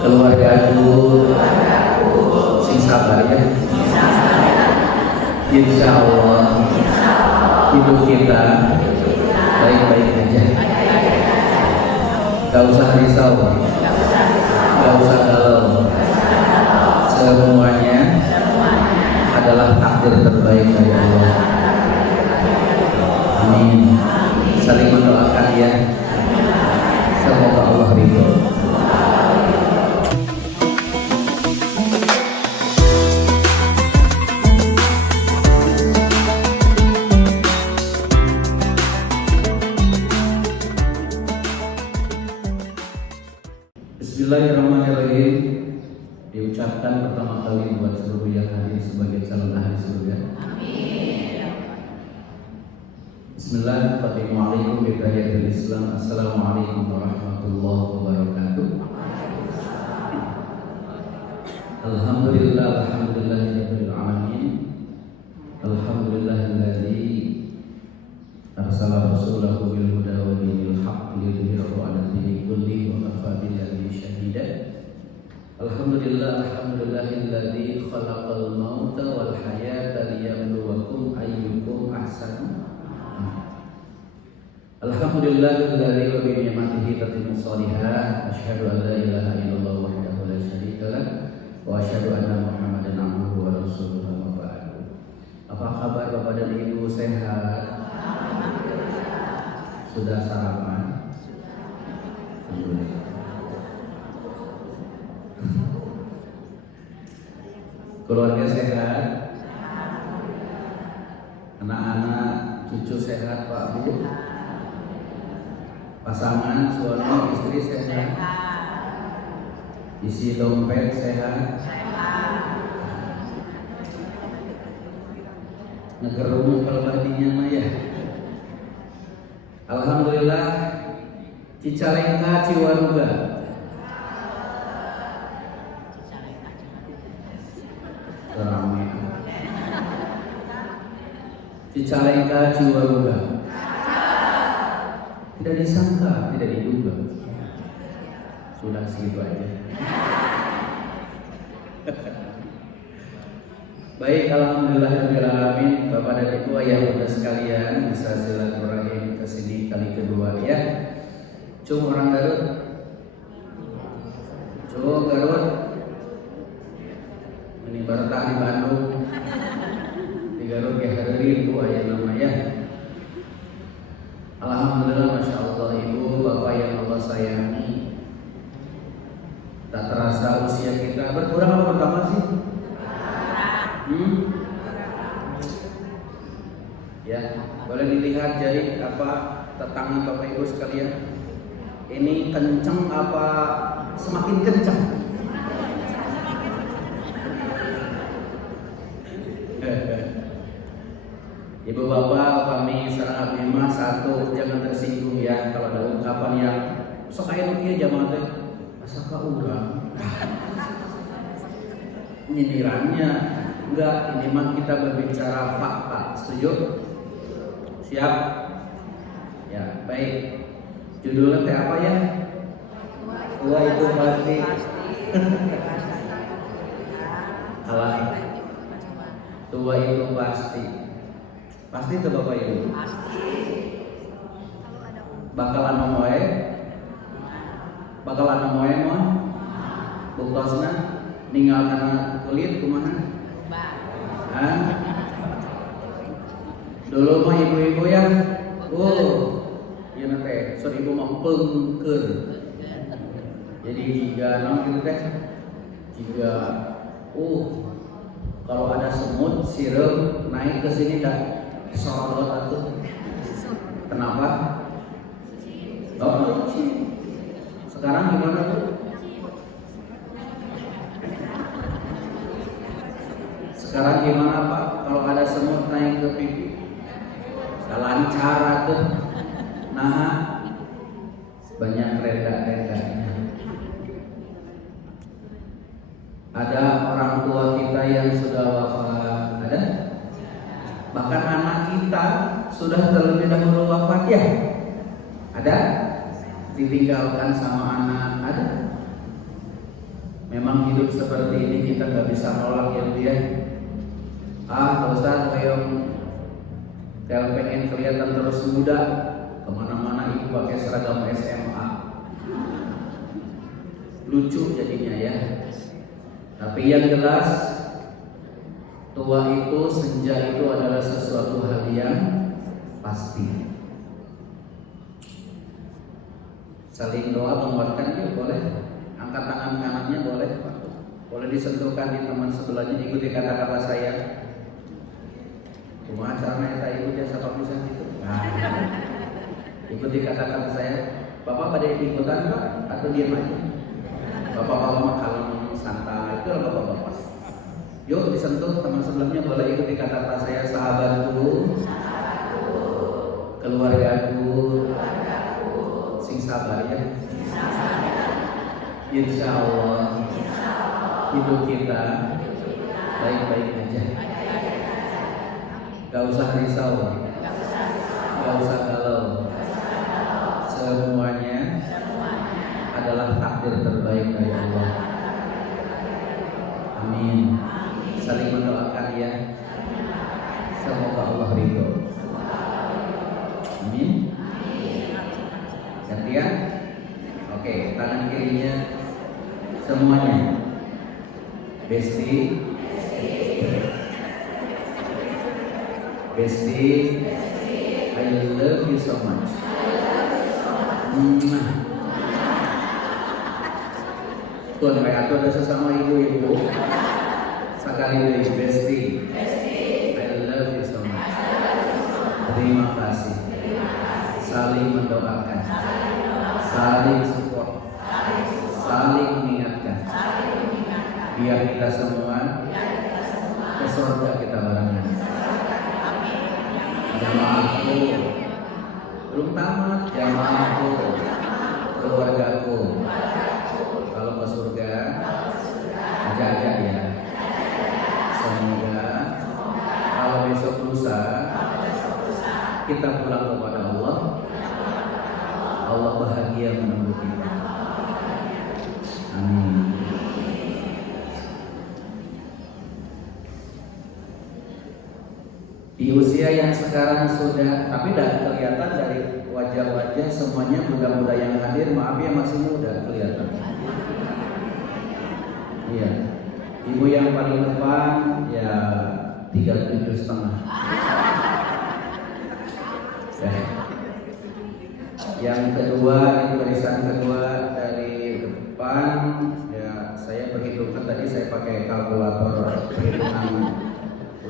keluargaku, sing sabar ya. Insya Allah hidup kita baik-baik aja. Gak usah risau, gak usah galau. Semuanya adalah takdir terbaik dari Allah. Amin. Saling mendoakan ya. Semoga Allah ridho. Bismillahirrahmanirrahim. Diucapkan pertama kali buat seluruh yang hadir sebagai calon ahli surga. Amin. Bismillahirrahmanirrahim. Bidayatul Islam. Assalamualaikum warahmatullahi wabarakatuh. Alhamdulillah, alhamdulillahirabbil alamin. Alhamdulillahilladzi arsala rasulahu bil huda wa dinil haqq liyudhhirahu 'ala dini kullihi wa kafa billahi shahida. Alhamdulillah, alhamdulillahilladzi khalaqal mauta wal hayata liyabluwakum ayyukum ahsanu. Alhamdulillahilladzi wa bi ni'matihi tatimmu shalihat. Asyhadu an la ilaha illallah wahdahu la syarika lah wa asyhadu anna Muhammadan abduhu wa rasuluhu wa ba'du. Apa kabar Bapak dan Ibu, sehat? Sudah sarapan? Alhamdulillah. Keluarga sehat? Anak-anak, cucu sehat Pak Bu? Pasangan, suami, istri sehat? Isi dompet sehat? Ngegerumuk kelebadinya mah ya. Alhamdulillah. Cicalengka, Ciwaruga. Ramai. Cicalengka, Ciwaruga. Tidak disangka, tidak diduga. Sudah segitu aja. Baik, alhamdulillahirabbil alamin. Bapak dan Ibu, ayah bunda sekalian, bisa silaturahim ke sini kali kedua ya. Cung orang Garut. Cung Garut. Ini bertah di Bandung. Di Garut ya hadirin Bu ayah namanya. Alhamdulillah, masya Allah Ibu, Bapak yang Allah sayangi. Tak terasa usia kita berkurang apa bertambah sih? Ya, boleh dilihat jari apa tetangga Bapak Ibu sekalian. Ini kenceng apa semakin kenceng? Ibu bapak kami sareng abdi mah satu, jangan tersinggung ya kalau ada ungkapan yang sok aya nu kieu jamaah teh asaka urang. Nyindirannya enggak, ini mah kita berbicara fakta. Setuju? Siap? Ya, baik. Judulnya teh apa ya? Tua itu pasti. Alah. Tua itu pasti. Pasti itu Bapak Ibu. Pasti. Bakalan moe. Bakalan moe mah. Buktosna ninggal kana kulit kumaha? Hah? Dulu mah ibu-ibu ya. Ieu teh sok ibu mah peungkeun. Jadi jika naon kitu teh? Jika kalau ada semut, sirup naik ke sini dah sorot atuh. Kenapa? Oh, sekarang gimana Bu? Sekarang gimana Pak? Kalau ada semut naik ke pipi, gak lancar tuh. Nah, banyak reda-redanya. Ada orang tua kita yang sudah wafat, ada? Bahkan anak kita sudah terlebih dahulu wafat ya? Ada? Ditinggalkan sama anak, ada? Memang hidup seperti ini kita nggak bisa nolak ya dia. Pak Ustadz, kalau pengen kelihatan terus muda, kemana-mana ibu pakai seragam SMA, lucu jadinya ya. Tapi yang jelas, tua itu, senja itu adalah sesuatu hal yang pasti. Saling doa menguatkan ya boleh. Angkat tangan kanannya boleh. Boleh disentuhkan di teman sebelahnya. Ikuti kata-kata saya. Cuma caranya tak ikut ya siapa bisa gitu. Nah, ikuti kata-kata saya. Bapak pada ikutan Pak atau diam aja? Bapak-bapak mah kalem santai. Itu bapak-bapak. Yuk disentuh teman sebelahnya, boleh ikuti kata-kata saya. Sahabatku, keluargaku, sing sabar ya. Insya Allah hidup kita baik-baik aja. Gak usah risau, gak usah galau. Semuanya adalah takdir terbaik dari Allah. Amin. Saling mendoakan ya. Semoga Allah ridho. Amin. Gantian. Oke, tangan kirinya semuanya. Besti, I love you so much. Tuh, kayak ada sesama ibu-ibu. Sekali lagi, Besti, I love you so much. Terima kasih. Saling mendoakan, saling support, saling mengingatkan. Biar kita semua ke surga kita barengan. Jamaahku belum tamat, jamaahku, keluargaku. Kalau ke surga, ajak-ajak ya. Semoga kalau besok lusa kita pulang kepada Allah, Allah bahagia menunggu kita. Amin. Di usia yang sekarang sudah, tapi tidak kelihatan dari wajah-wajah semuanya muda-muda yang hadir. Maaf ya, masih muda kelihatan. Iya. Ibu yang paling depan ya 37,5. Ya. Yang kedua, barisan kedua dari depan ya, saya perhitungkan tadi saya pakai kalkulator perhitungan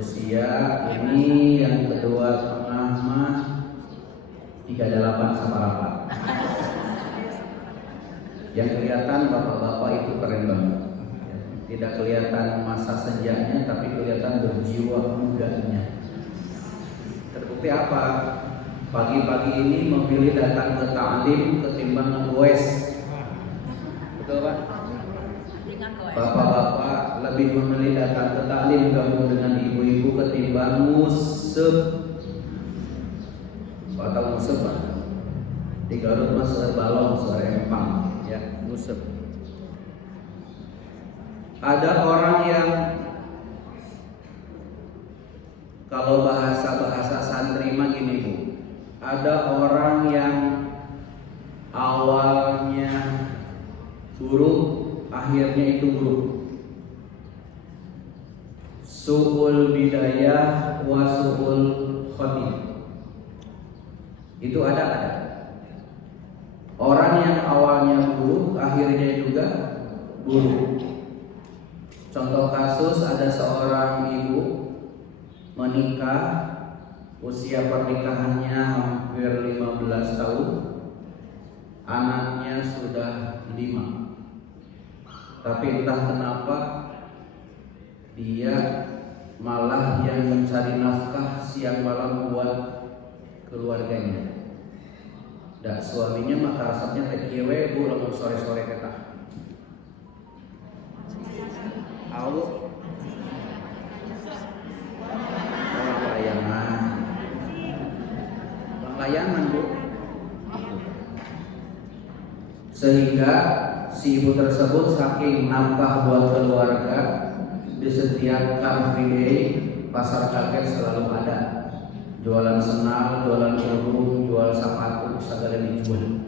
usia. Ini yang kedua tengah mah 38 sama 8. Yang kelihatan bapak-bapak itu keren banget. Tidak kelihatan masa senjanya, tapi kelihatan berjiwa mudanya. Terbukti apa? Pagi-pagi ini memilih datang ke ta'lim ketimbang nge-goes. Betul Pak? Bapak-bapak lebih memilih datang ke ta'lim gabung dengan ibu-ibu ketimbang museb. Atau museb Pak? Di Garut mas suara balong, suara empang, ya museb. Ada orang yang kalau bahasa santri mah gini Bu. Ada orang yang awalnya buruk, akhirnya itu buruk. Su'ul bidayah wa su'ul khotimah. Itu ada. Orang yang awalnya buruk, akhirnya juga buruk. Contoh kasus, ada seorang ibu menikah, usia pernikahannya hampir 15 tahun, anaknya sudah 5. Tapi entah kenapa dia malah yang mencari nafkah siang malam buat keluarganya. Dan suaminya maka rasanya tekiwe Bu, lamun sore-sore kita Bang layangan Bu. Sehingga si ibu tersebut saking nafkah buat keluarga, di setiap Car Free Day pasar kaget selalu ada. Jualan senal, jualan kerudung, jual sepatu, segala dijual.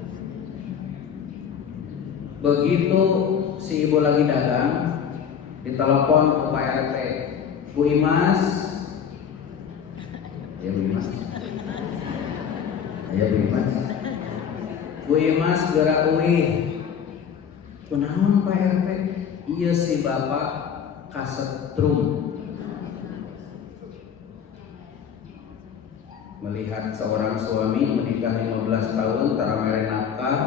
Begitu si ibu lagi dagang, ditelepon ke Pak RT, Bu Imas, ya Bu Imas, ya Bu Imas, Bu Imas gerak uih, kunaon Pak RT? Iya si bapak kasetrum. Melihat seorang suami menikah 15 tahun tara mere nafkah,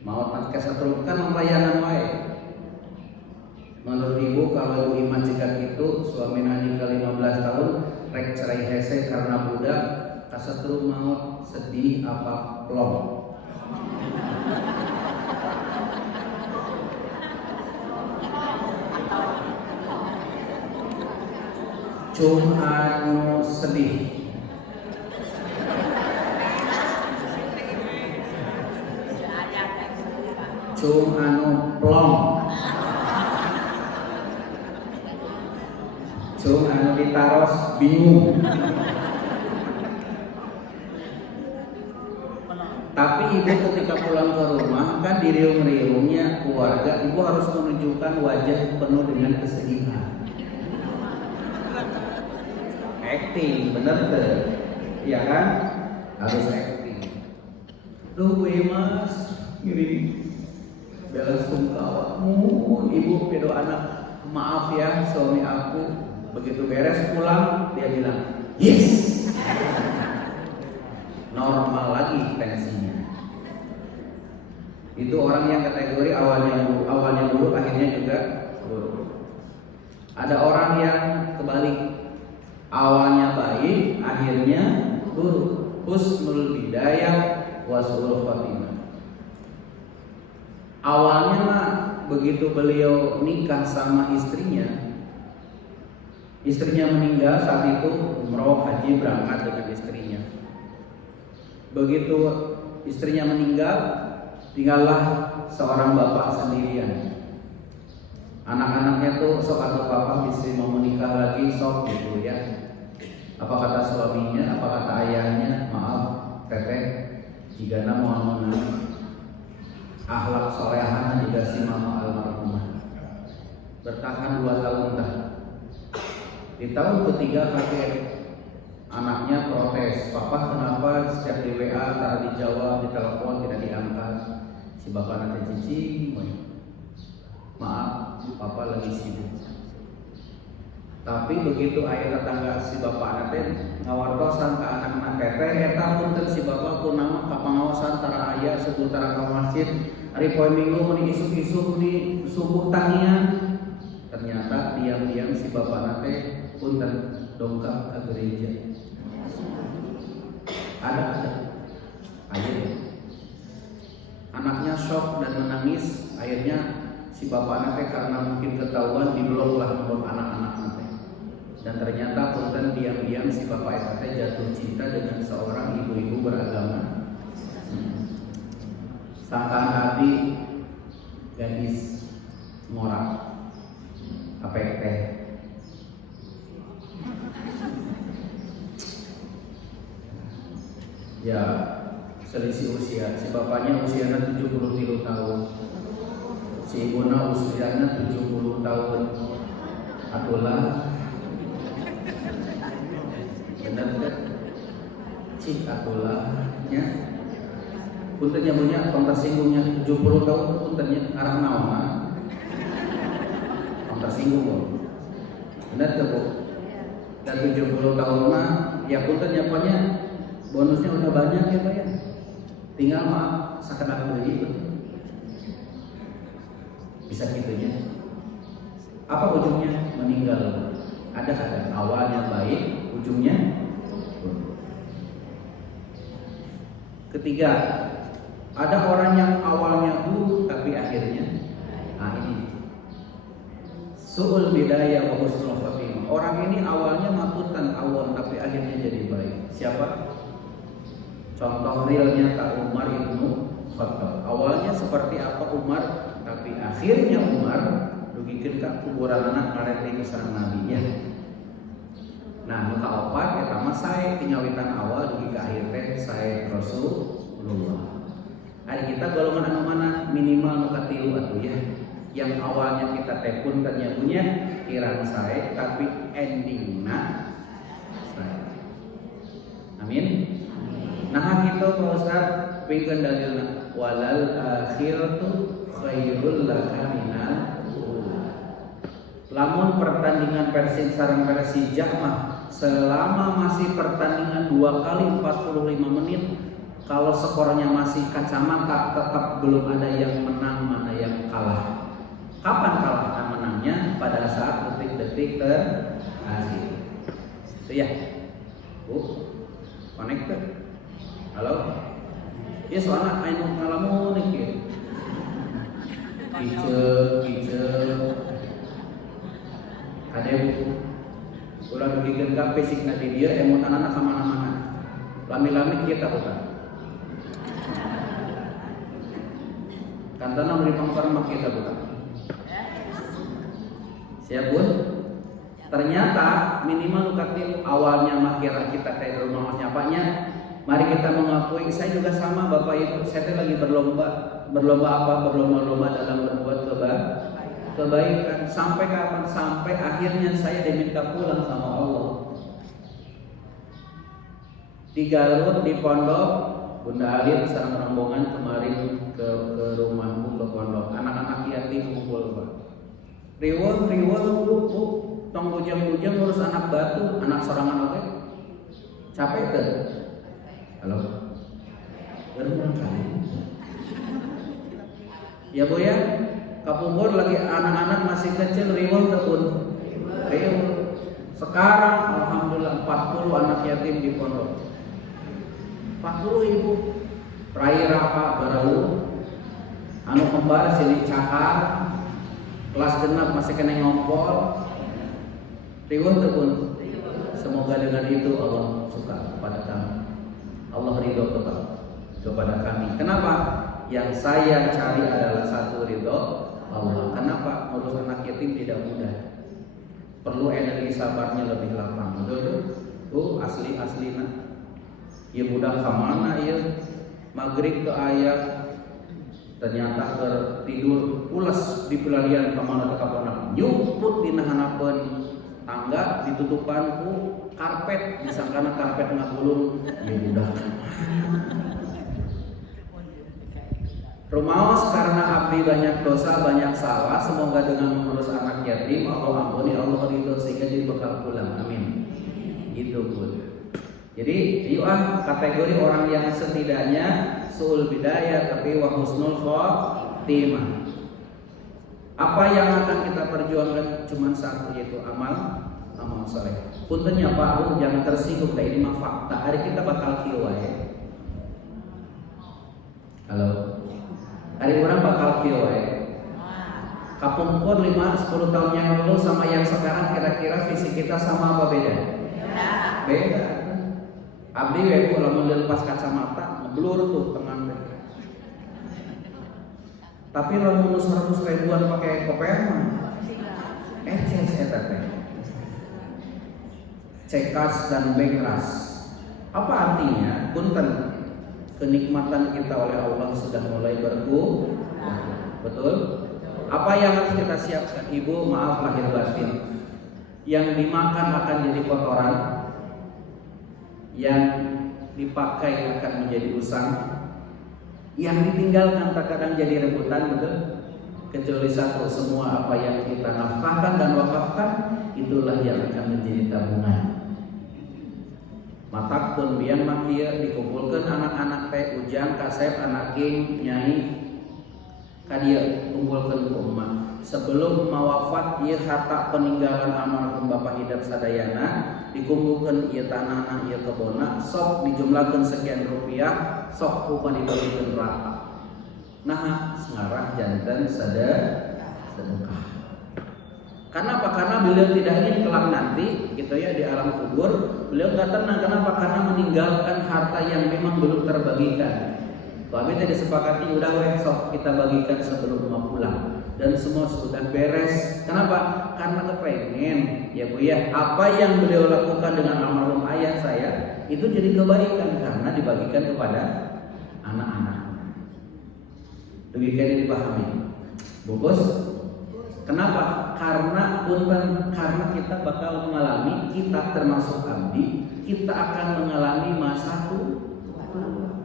maut mati kasetrum kan melayanan wae. Menurut ibu kalau ibu iman jika gitu suami nikah 15 tahun rek cerai hese karena budak kasetrum maut sedih apa plong. Cum anu sedih. Cung anu plong, cung anu ditaros bingung. Tapi ibu ketika pulang ke rumah kan diriung-riungnya keluarga, ibu harus menunjukkan wajah penuh dengan kesedihan. Acting, bener tuh, ya kan? Harus acting. Duh, Mas, gini. Bela sungkawamu, ibu pedo anak, maaf ya suami aku. Begitu beres pulang dia bilang yes, normal lagi tensinya. Itu orang yang kategori awalnya buruk akhirnya juga buruk. Ada orang yang kebalik, awalnya baik akhirnya buruk. Husnul bidayah wa su'ul khatimah. Awalnya mah begitu beliau nikah sama istrinya meninggal saat itu umroh haji berangkat dengan istrinya. Begitu istrinya meninggal, tinggallah seorang bapak sendirian. Anak-anaknya tuh sok atuh papa bisa mau menikah lagi sok gitu ya. Apa kata suaminya, apa kata ayahnya, maaf teteh jigana moal akhlak solehana juga si mama almarhumah. Bertahan 2 tahun dah. Di tahun ketiga kakek anaknya protes, papa kenapa setiap di WA tak dijawab, di telepon tidak diangkat. Si bapak nanti cicing, maaf papa lagi sibuk. Tapi begitu ayah tetangga si bapak nanti ngawartosan ke anak-anak teteh, eta punten si bapak kunaon kapangaosan tara ayah seputara ka masjid hari poe minggu meni isuk-isuk di subuh tangian. Ternyata diam-diam si bapak nanti punten dongkap ke gereja. Ada. Ayah. Anaknya shock dan menangis. Akhirnya si bapak nanti karena mungkin ketahuan diblok lah nomor anak-anak nanti. Dan ternyata punten diam-diam si bapak nanti jatuh cinta dengan seorang ibu-ibu beragama. Sangkaan hati gadis ngorak apa teh. Ya selisih usia, si bapaknya usianya 73 tahun, si ibunya usianya 70 tahun. Atulah benar kan? Cik atulah ya. Puntennya punya tong tersinggungnya 70 tahun puntennya arah naon? Tong tersinggung kok. Benar tuh Bu? Dan 70 tahun mah ya puntennya punya bonusnya udah banyak ya Pak ya. Tinggal maaf sakenak deui betul. Bisa gitunya. Apa ujungnya? Meninggal. Ada awalnya baik, ujungnya buruk. Ketiga, ada orang yang awalnya buruk tapi akhirnya ini su'ul bidayah wa husnul khatimah. Orang ini awalnya makutan awal tapi akhirnya jadi baik. Siapa? Contoh realnya Umar ibnu Khattab. Awalnya seperti apa Umar, tapi akhirnya Umar dugikeun ka kuburan anak karek di sareng Nabi ya. Nah, nu kaopat eta mah sae tinyawitan awal dugi ka akhir teh sae Rasulullah. Ari kita golongan anu mana minimal nu katilu atuh ya. Yang awalnya kita teh pun punya kirang sae tapi endingna sae. Amin. Nah kitu Pak Ustaz pikeun dalilna walal akhiratu khairul laka minal ula. Lamun pertandingan Persib sareng Persija mah selama masih pertandingan 2 kali 45 menit, kalau skornya masih kacamata tetap belum ada yang menang mana yang kalah. Kapan kalah dan menangnya? Pada saat detik-detik terakhir. Itu ya. Connected. Halo. Ya soalnya anu ngalamun iki. Kiceu. Kadeu ulah dugikeun ka fisikna di dieu emotanana ka mana-mana. Lami-lami kieu tak utah. Kantana meuli pangkar mah kieu tak utah. Siap Bun? Ternyata minimal lukatil awalnya mah kira kita teh rumah nyapanya. Mari kita mengakui saya juga sama Bapak Ibu, saya teh lagi berlomba dalam berbuat kebaikan. Sampai kapan? Sampai akhirnya saya diminta pulang sama Allah. Di Garut, di pondok, Bunda Alit sareng rombongan kemarin ke rumahmu ke pondok. Anak-anak yatim kumpul Pak. Riweuh tong bujang-bujang ngurus anak batu, anak sorangan oke. Capek teh. Halo. Berapa kali? Ya Bu ya, Kapunggor lagi anak-anak masih kecil riweuh teh pun. Riweuh. Sekarang alhamdulillah 40 anak yatim di pondok. 40 ibu. Rai Rapa Barau. Anu kembar silih cakar. Kelas genap masih kena ngompol. Riweuh teh pun. Semoga dengan itu Allah suka kepada kami. Allah ridho kepada kami. Kenapa? Yang saya cari adalah satu ridho Allah. Kenapa? Ngurus anak yatim tidak mudah. Perlu energi sabarnya lebih lapang. Betul? Asli-aslina. Ya budak kamana ya? Maghrib ke ayat. Ternyata tidur pulas di pelarian kamana teh kaponak. Nyumput dina hanapeun tangga ditutupan ku karpet, disangkana karpet ngagulung. Ya budak. Rumaos karena abdi banyak dosa, banyak salah. Semoga dengan mengurus anak yatim Allah ampuni, Allah ridho sehingga jadi bekal pulang. Amin. Gitu Bun. Jadi yuk kategori orang yang setidaknya suul bidayah tapi wa husnul khotimah. Apa yang akan kita perjuangkan cuma satu, yaitu amal saleh. Puntennya Pak Bu jangan tersinggung, ini mah fakta. Hari kita bakal kieu wae. Halo. Hari orang bakal kieu wae. Kapungkur 5-10 tahun yang lalu sama yang sekarang kira-kira visi kita sama apa beda? Beda. Abdi we ku lamun lepas kacamata ngeblur tuh tengan teh. Tapi lamun 100 ribuan pakai koper mah eces eta teh. Cekas dan bengras. Apa artinya? Punten, kenikmatan kita oleh Allah sudah mulai berkurang. Betul? Apa yang harus kita siapkan? Ibu, maaf lahir batin. Yang dimakan akan jadi kotoran, yang dipakai akan menjadi usang, yang ditinggalkan terkadang jadi rebutan, betul? Kecuali satu, semua apa yang kita nafkahkan dan wakafkan itulah yang akan menjadi tabungan. Matak pun biang makia dikumpulkan anak-anak teh ujang kasep anak king nyai kadia kumpulkan ke umat. Sebelum mawafat ieu harta peninggalan almarhum Bapak Hidap Sadayana dikumpulkan ieu tanahna ieu kebona sok dijumlahkeun sekian rupiah sok upah dibagikeun rata. Nah, sengarah jantan sedekah. Kenapa? Karena beliau tidak ingin kelak nanti gitu ya di alam kubur beliau nggak tenang. Kenapa? Karena meninggalkan harta yang memang belum terbagikan Suami tadi disepakati udah sok kita bagikan sebelum mau pulang. Dan semua sudah beres. Kenapa? Karena kepengen ya Bu ya, apa yang beliau lakukan dengan almarhum ayah saya itu jadi kebaikan karena dibagikan kepada anak-anaknya. Demikian dipahami. Bungkus. Kenapa? Karena kita bakal mengalami, kita termasuk abdi, kita akan mengalami masa tua.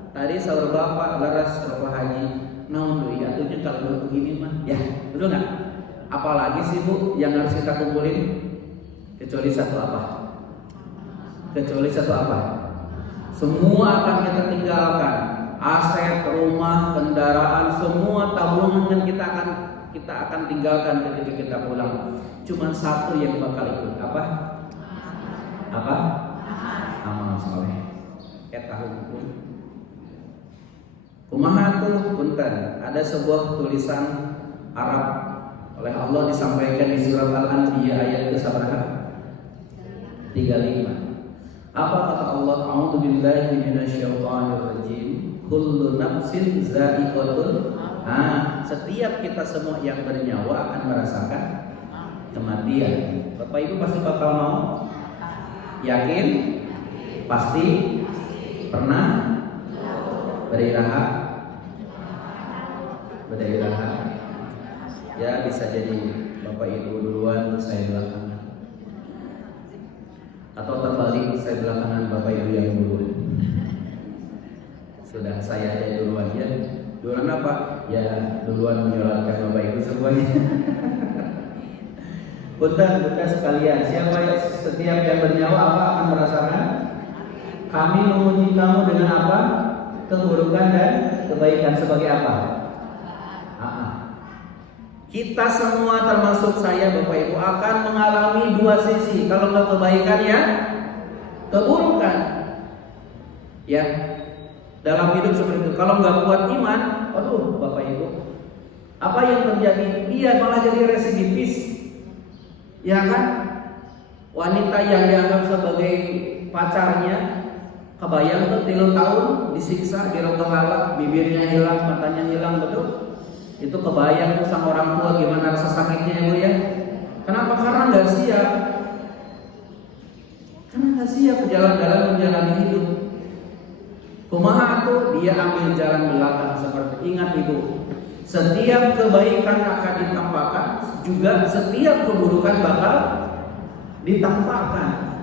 Tadi sahur bapak laras bapak haji, naon deui atunya kalau begini mah, ya betul nggak? Apalagi sih Bu yang harus kita kumpulin kecuali satu apa? Semua akan kita tinggalkan, aset, rumah, kendaraan, semua tabungan yang kita akan tinggalkan ketika kita pulang. Cuman satu yang bakal ikut apa? Amal soleh. Tahu kumaha tuh punten, ada sebuah tulisan Arab oleh Allah disampaikan di surat Al-Anbiya ayat ke-35. Apa kata Allah? A'udzubillahi minasyaitonirrajim. Kullu nafsin za'iqatul. Setiap kita semua yang bernyawa akan merasakan kematian. Bapak Ibu pasti bakal mau? Yakin? Pasti? Pernah? Beriraha? Ya bisa jadi Bapak Ibu duluan, saya belakangan. Atau terbalik, saya belakangan, Bapak Ibu yang duluan. Sudah saya aja duluan ya. Duluan apa? Ya duluan menyolatkan Bapak Ibu semuanya. Buta sekalian, setiap yang bernyawa apa akan merasakan? Kami menguji kamu dengan apa? Keburukan dan kebaikan sebagai apa? Kita semua termasuk saya Bapak Ibu akan mengalami dua sisi. Kalau nggak kebaikan ya keburukan. Ya dalam hidup seperti itu. Kalau nggak kuat iman, aduh Bapak Ibu, apa yang terjadi? Dia malah jadi residipis. Ya kan? Wanita yang dianggap sebagai pacarnya, kebayang tuh 3 tahun disiksa, dirogoh halak, bibirnya hilang, matanya hilang, betul? Itu kebayang tuh sang orang tua gimana rasa sakitnya ya Bu ya. Kenapa? Karena nggak siap. Jalan-jalan menjalani hidup. Kumaha tuh dia ambil jalan belakang seperti, ingat Ibu, setiap kebaikan akan ditampakkan, juga setiap keburukan bakal ditampakkan.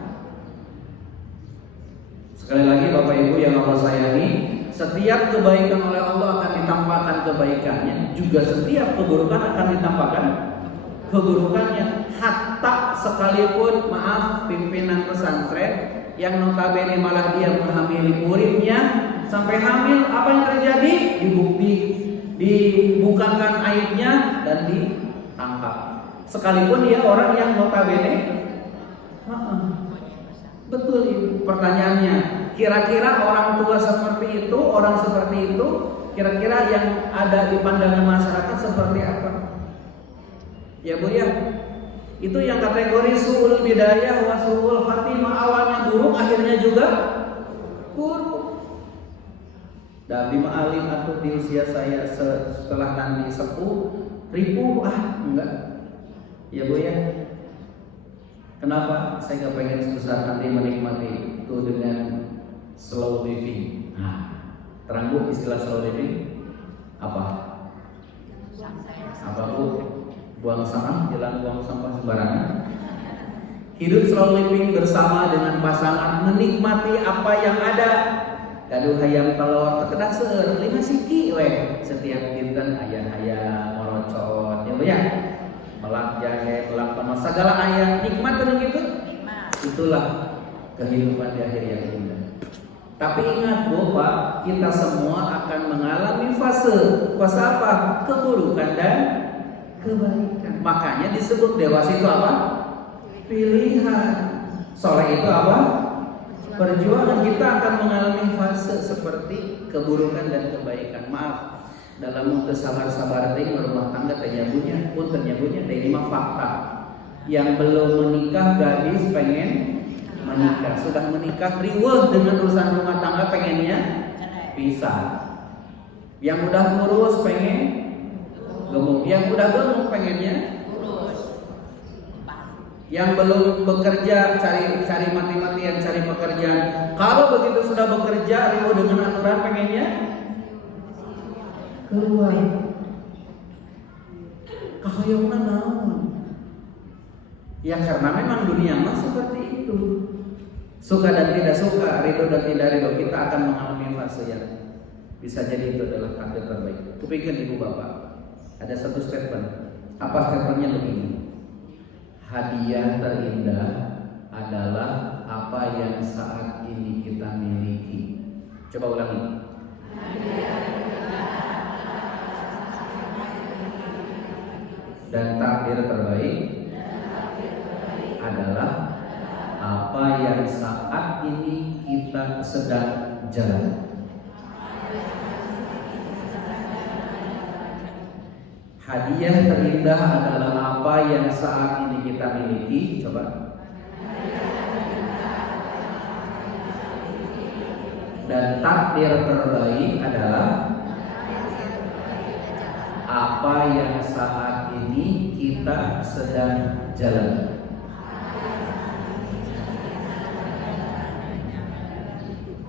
Sekali lagi Bapak Ibu yang Allah sayangi, setiap kebaikan oleh Allah akan ditampakkan kebaikannya, juga setiap keburukan akan ditampakkan keburukannya. Hatta sekalipun maaf pimpinan pesantren yang notabene malah dia menghamili muridnya, sampai hamil, apa yang terjadi? Dibukakan aibnya dan ditangkap. Sekalipun dia orang yang notabene betul Ibu. Pertanyaannya, kira-kira orang tua seperti itu, orang seperti itu, kira-kira yang ada di pandangan masyarakat seperti apa? Ya Bu ya, itu yang kategori su'ul bidayah wa su'ul khatimah, awalnya buruk, akhirnya juga buruk. Dan di ma'alim atau di usia saya setelah nanti sepuh, ribu, enggak. Ya Bu ya. Kenapa? Saya gak pengen sebesar nanti menikmati itu dengan slow living. Terang Bu istilah slow living apa? Apa Bu? Buang sampah, jalan buang sampah sembarangan. Hidup slow living bersama dengan pasangan, menikmati apa yang ada. Gaduh hayam telur terkedah seueur 5 siki we. Setiap dinten aya morocot, ya Bu ya. Melak jahe, melak panas, segala ayat nikmat kan gitu. Itulah kehidupan di akhir yang indah. Tapi ingat Bapak, kita semua akan mengalami fase apa? Keburukan dan kebaikan. Makanya disebut dewasa itu apa? Pilihan. Soleh itu apa? Perjuangan. Kita akan mengalami fase seperti keburukan dan kebaikan. Maaf, dalam sabar ting rumah tangga ternyabutnya pun ternyabutnya dari 5 fakta. Yang belum menikah gadis pengen menikah, sudah menikah riweuh dengan urusan rumah tangga pengennya pisah. Yang udah kurus pengen gemuk, yang udah gemuk pengennya kurus. yang belum bekerja cari mati-matian cari pekerjaan. Kalau begitu sudah bekerja riuh dengan aturan pengennya keluar. Kahayangna naon? Ya karena memang dunia mah seperti itu. Suka dan tidak suka, ridho dan tidak ridho, kita akan mengalami fase yang bisa jadi itu adalah takdir terbaik. Kupikir ibu bapak, ada satu statement. Apa statementnya begini? Hadiah terindah adalah apa yang saat ini kita miliki. Coba ulangi. Dan takdir terbaik adalah apa yang saat ini kita sedang jalani. Hadiah terindah adalah apa yang saat ini kita miliki. Coba. Dan takdir terbaik adalah apa yang saat ini kita sedang jalani.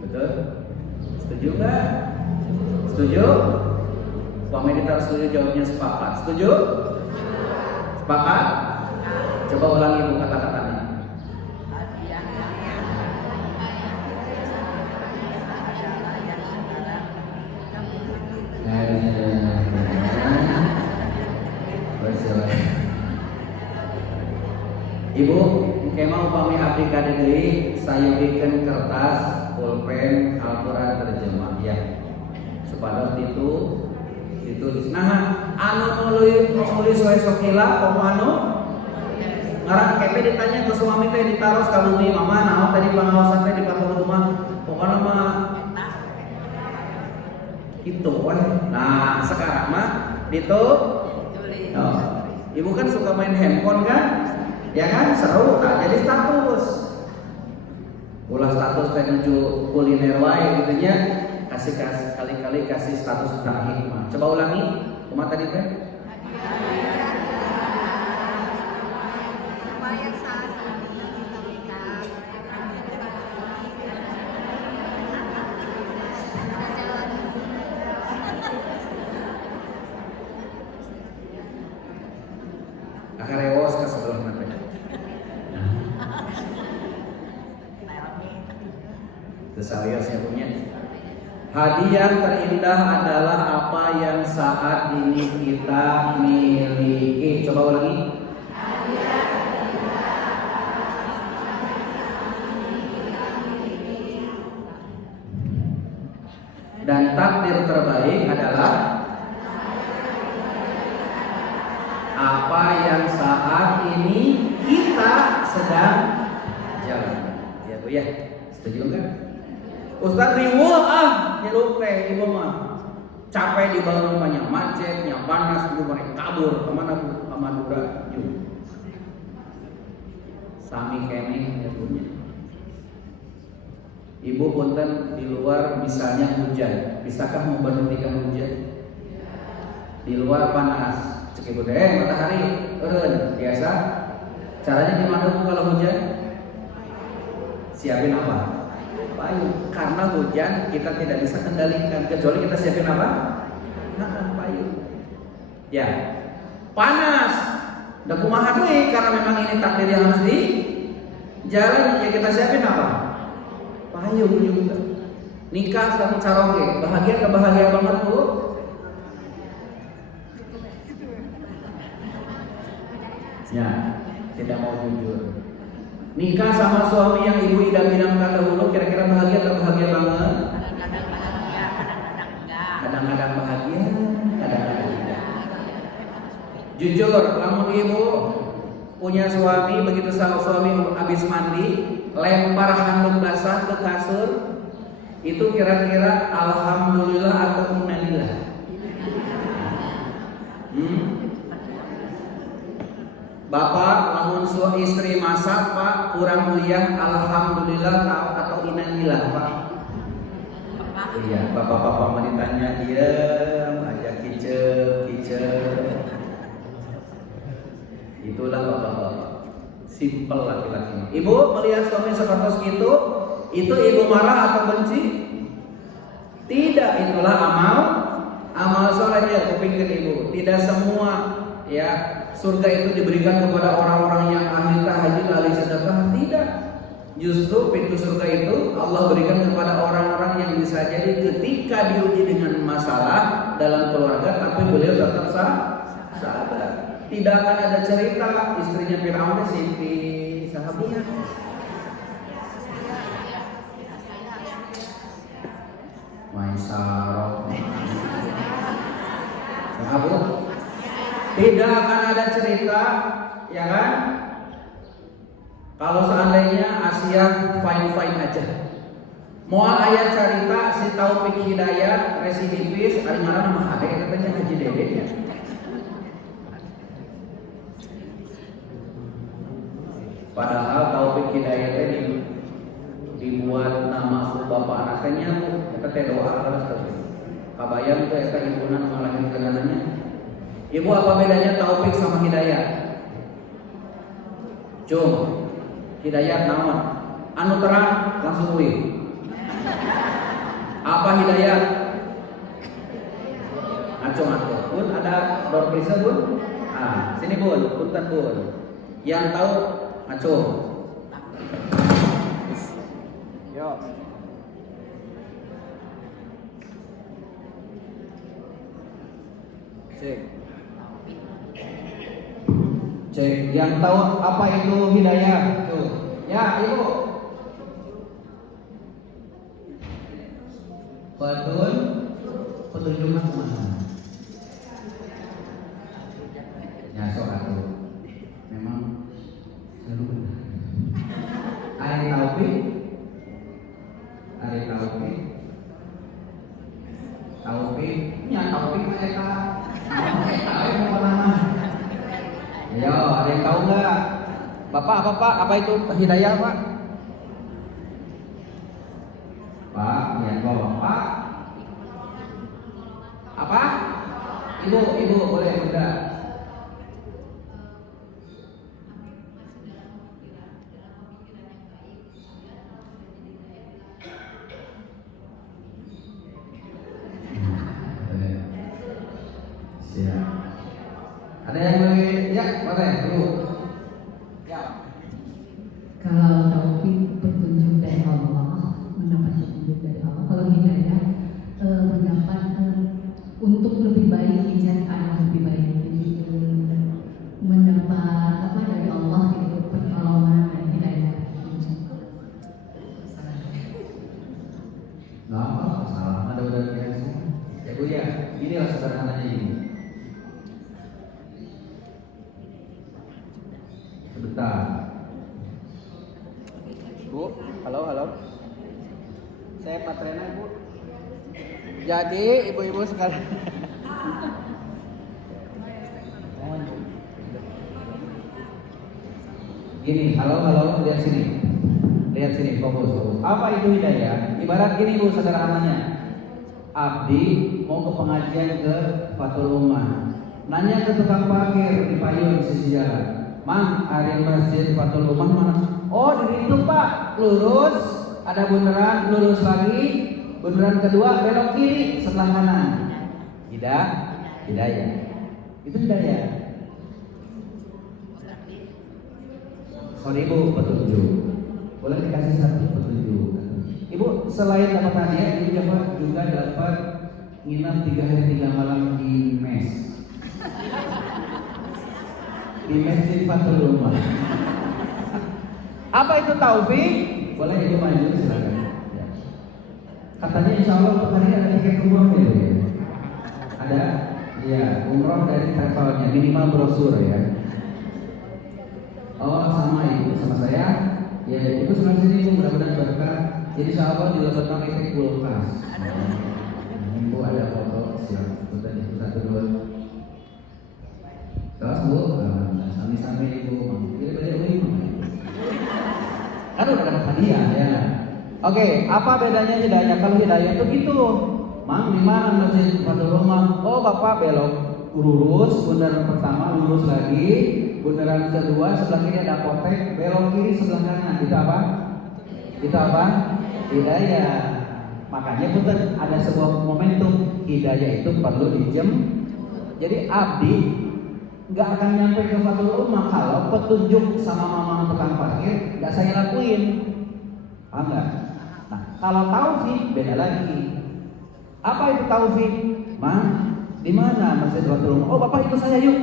Betul? Setuju nggak? Setuju? Pak Meditar setuju, jawabnya sepakat. Setuju? Sepakat? Coba ulangi ibu kata-katanya. Ibu, kemau upami abdi kadeui sayeukeun kertas, pulpen, Al-Qur'an terjemah ya. Supados itu ditulis. Nah, anu nulis wae sokila komo anu ngarang kepe ditanya ke suami teh ditaros ka bumi mama naon tadi pengawasan teh di kantor rumah. Pokona mah gitu weh. Nah, sekarang mah ditu oh, ibu kan suka main handphone kan? Ya kan seru tak jadi status. Ulah status teh nuju kuliner wae gitu nya. Kasih kali-kali kasih status tentang hikmah. Coba ulangi, kumaha tadi teh? Supaya saat ini kita Akarewos ka sebelah mata. Desaliasnya punya. Hadiah terindah adalah apa yang saat ini kita miliki. Coba ulangi. Dan takdir terbaik adalah apa yang saat ini kita sedang jalani. Ya Bu ya, setuju enggak? Ustaz riweuh hirup teh ibu mah capek di bangun banyak macetnya panas ibu mah kabur kemana Bu? Ke Madura yuk. Sami kene ya punya. Ibu punten di luar misalnya hujan, bisakah memberhentikan hujan? Di luar panas, cek ibu teh matahari eureun biasa. Caranya gimana Bu kalau hujan? Siapin apa? Payung. Karena hujan kita tidak bisa kendalikan kecuali kita siapin apa? Nah, payung. Ya. Panas. Da kumaha deui karena memang ini takdir yang harus dijalani ya kita siapin apa? Payung juga. Nikah sama caroge, bahagia ke bahagia banget Bu? Ya, tidak mau jujur. Nikah sama suami yang ibu idam-idamkan dahulu, kira-kira bahagia atau bahagia banget? kadang-kadang bahagia, kadang-kadang enggak. Kadang-kadang bahagia, kadang-kadang tidak. Jujur, lamun ibu punya suami, begitu suami habis mandi, lempar handuk basah ke kasur, itu kira-kira alhamdulillah atau innalillah? Bapak, lamun istri masak Pak, kurang uyah alhamdulillah atau innalillah Pak? Iya, bapak-bapak mau ditanya diam aja, kicep. Itulah bapak-bapak. Simple laki-laki. Ibu melihat suami seperti itu ibu marah atau benci? Tidak, itulah amal soleh ya, kupingin ibu. Tidak semua ya surga itu diberikan kepada orang-orang yang ahli tahajud, ahli sedekah. Tidak. Justru pintu surga itu Allah berikan kepada orang-orang yang bisa jadi ketika diuji dengan masalah dalam keluarga, tapi beliau tetap sabar. Tidak akan ada cerita istrinya Firaun Siti sahabatnya. Maisarah. Sahabat. Tidak akan ada cerita, ya kan? Kalau seandainya Asia fine aja. Moal ayat cerita si Taufik Hidayat residipis ada ngaran nama ade katanya Haji Dede ya. Padahal Taufik Hidayat ini dibuat nama bapak anaknya eta teh doa harus tapi kabayang teh eta ibunan ngalahirkeun anaknya. Ibu, apa bedanya Taufik sama Hidayat? Cung, Hidayat naon? Anu terang langsung uih. Apa Hidayat? Acung. Bun, ada door prize bun? Ah, sini bun, punten bun. Yang tahu acung. Yo. Cek. Yang tahu apa itu hidayah? Tuh. Ya, ibu. Betul. Petunjuknya kemana? Ya, soal memang selalu benar. Ari Taufik. Nya Taufik mereka. Mereka yang mana? Ayo, ada yang tahu nggak? Bapak, apa itu hidayah, Pak? Pak, ya Bapak. Apa? Ibu boleh bunda. Ada yang lagi? Ya, mana dulu? Ya. Kalau taufik petunjuk dari Allah, mendapat petunjuk dari Allah. Kalau hidayah mendapat untuk lebih baik, hijab anak lebih baik. Jadi mendapat apa dari Allah itu pertolongan dan hidayah. Nggak apa-apa, salah. Ada udah dikasih. Ya Bu ya, inilah sederhananya ini. Sebentar. Bu, halo. Saya Pak Trena, Bu. Jadi ibu-ibu sekalian. Gini, halo, lihat sini, fokus. Apa itu hidayah? Ibarat gini Bu, sederhananya. Abdi mau ke pengajian ke Fathul Ummah. Nanya ke tukang parkir di payung sisi jalan. Mang, hari masjid Fathul Ummah mana? Oh, di situ Pak. Lurus, ada bundaran, lurus lagi. Bundaran kedua belok kiri setelah kanan. Hidayah. Itu hidayah. Sorry Ibu, petunjuk. Boleh dikasih satu petunjuk. Ibu selain dapat hadiah, Ibu juga dapat nginap 3 hari 3 malam di mes. Di Masjid Fathul Ummah. Apa itu taufik? Boleh Ibu maju silakan. Ya. Katanya insya Allah untuk hari ada tiket umroh ya. Ada? Ya, umroh dari travelnya minimal brosur ya. Oh sama Ibu sama saya. Ya itu sebelah sini Ibu, mudah-mudahan berkah. Jadi insya Allah dilakukan efek kulkas. Ibu ada foto siap. Foto Ibu 1 2. Terus Bu, sambil Ibu, pilih-pilih Ibu. Kan udah dapat hadiah ya. Oke, apa bedanya hidayah? Kalau hidayah itu gitu, Mang, di mana masjid Fathul Rahman? Oh, Bapak belok lurus, bundaran pertama lurus lagi, bundaran kedua sebelah kiri ada apotek, belok kiri sebelah kanan. Itu apa? Itu apa? Hidayah. Makanya betul ada sebuah momentum hidayah itu perlu dijem. Jadi abdi nggak akan nyampe ke Fathul Rahman kalau petunjuk sama mama tukang parkir nggak saya lakuin. Paham nggak? Nah, kalau taufik beda lagi. Apa itu taufik? Di mana Masjid Fathul Rahman? Oh, Bapak ikut saya yuk.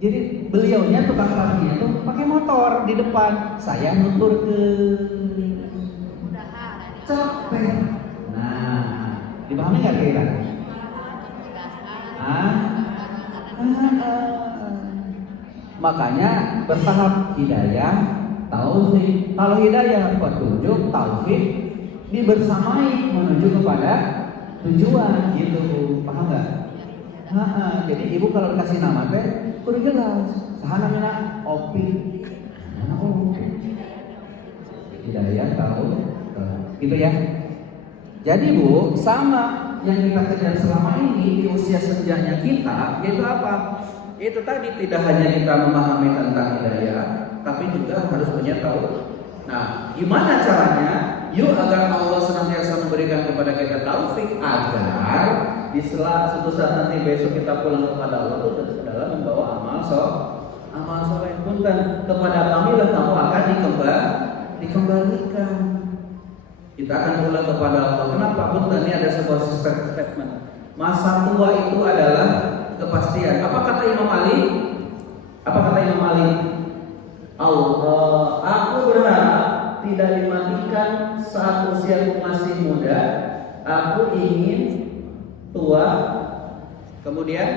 Jadi beliaunya tukang parkirnya tuh pakai motor di depan, saya nutur ke capek. Nah, dipahami nggak kira? Makanya bertahap hidayah, taufik. Kalau hidayah petunjuk, taufik dibersamai menuju kepada tujuan gitu, paham nggak? Jadi ibu kalau dikasih nama teh kudu jelas. Sahana mina opi, hidayah tahu, gitu ya. Jadi Bu, sama yang kita kejar selama ini di usia senjanya kita, yaitu apa? Itu tadi tidak hanya kita memahami tentang hidayah, tapi juga harus punya tahu. Nah, gimana caranya? Yuk agar Allah senantiasa memberikan kepada kita taufik agar di suatu saat nanti besok kita pulang kepada Allah itu adalah membawa amal soleh. Punten kepada kami lah kamu akan dikembalikan. Kita akan pulang kepada Allah. Kenapa? Punten ini ada sebuah statement. Masa tua itu adalah kepastian. Apa kata Imam Ali? Allah, aku berharap tidak dimatikan saat usiaku masih muda. Aku ingin tua, kemudian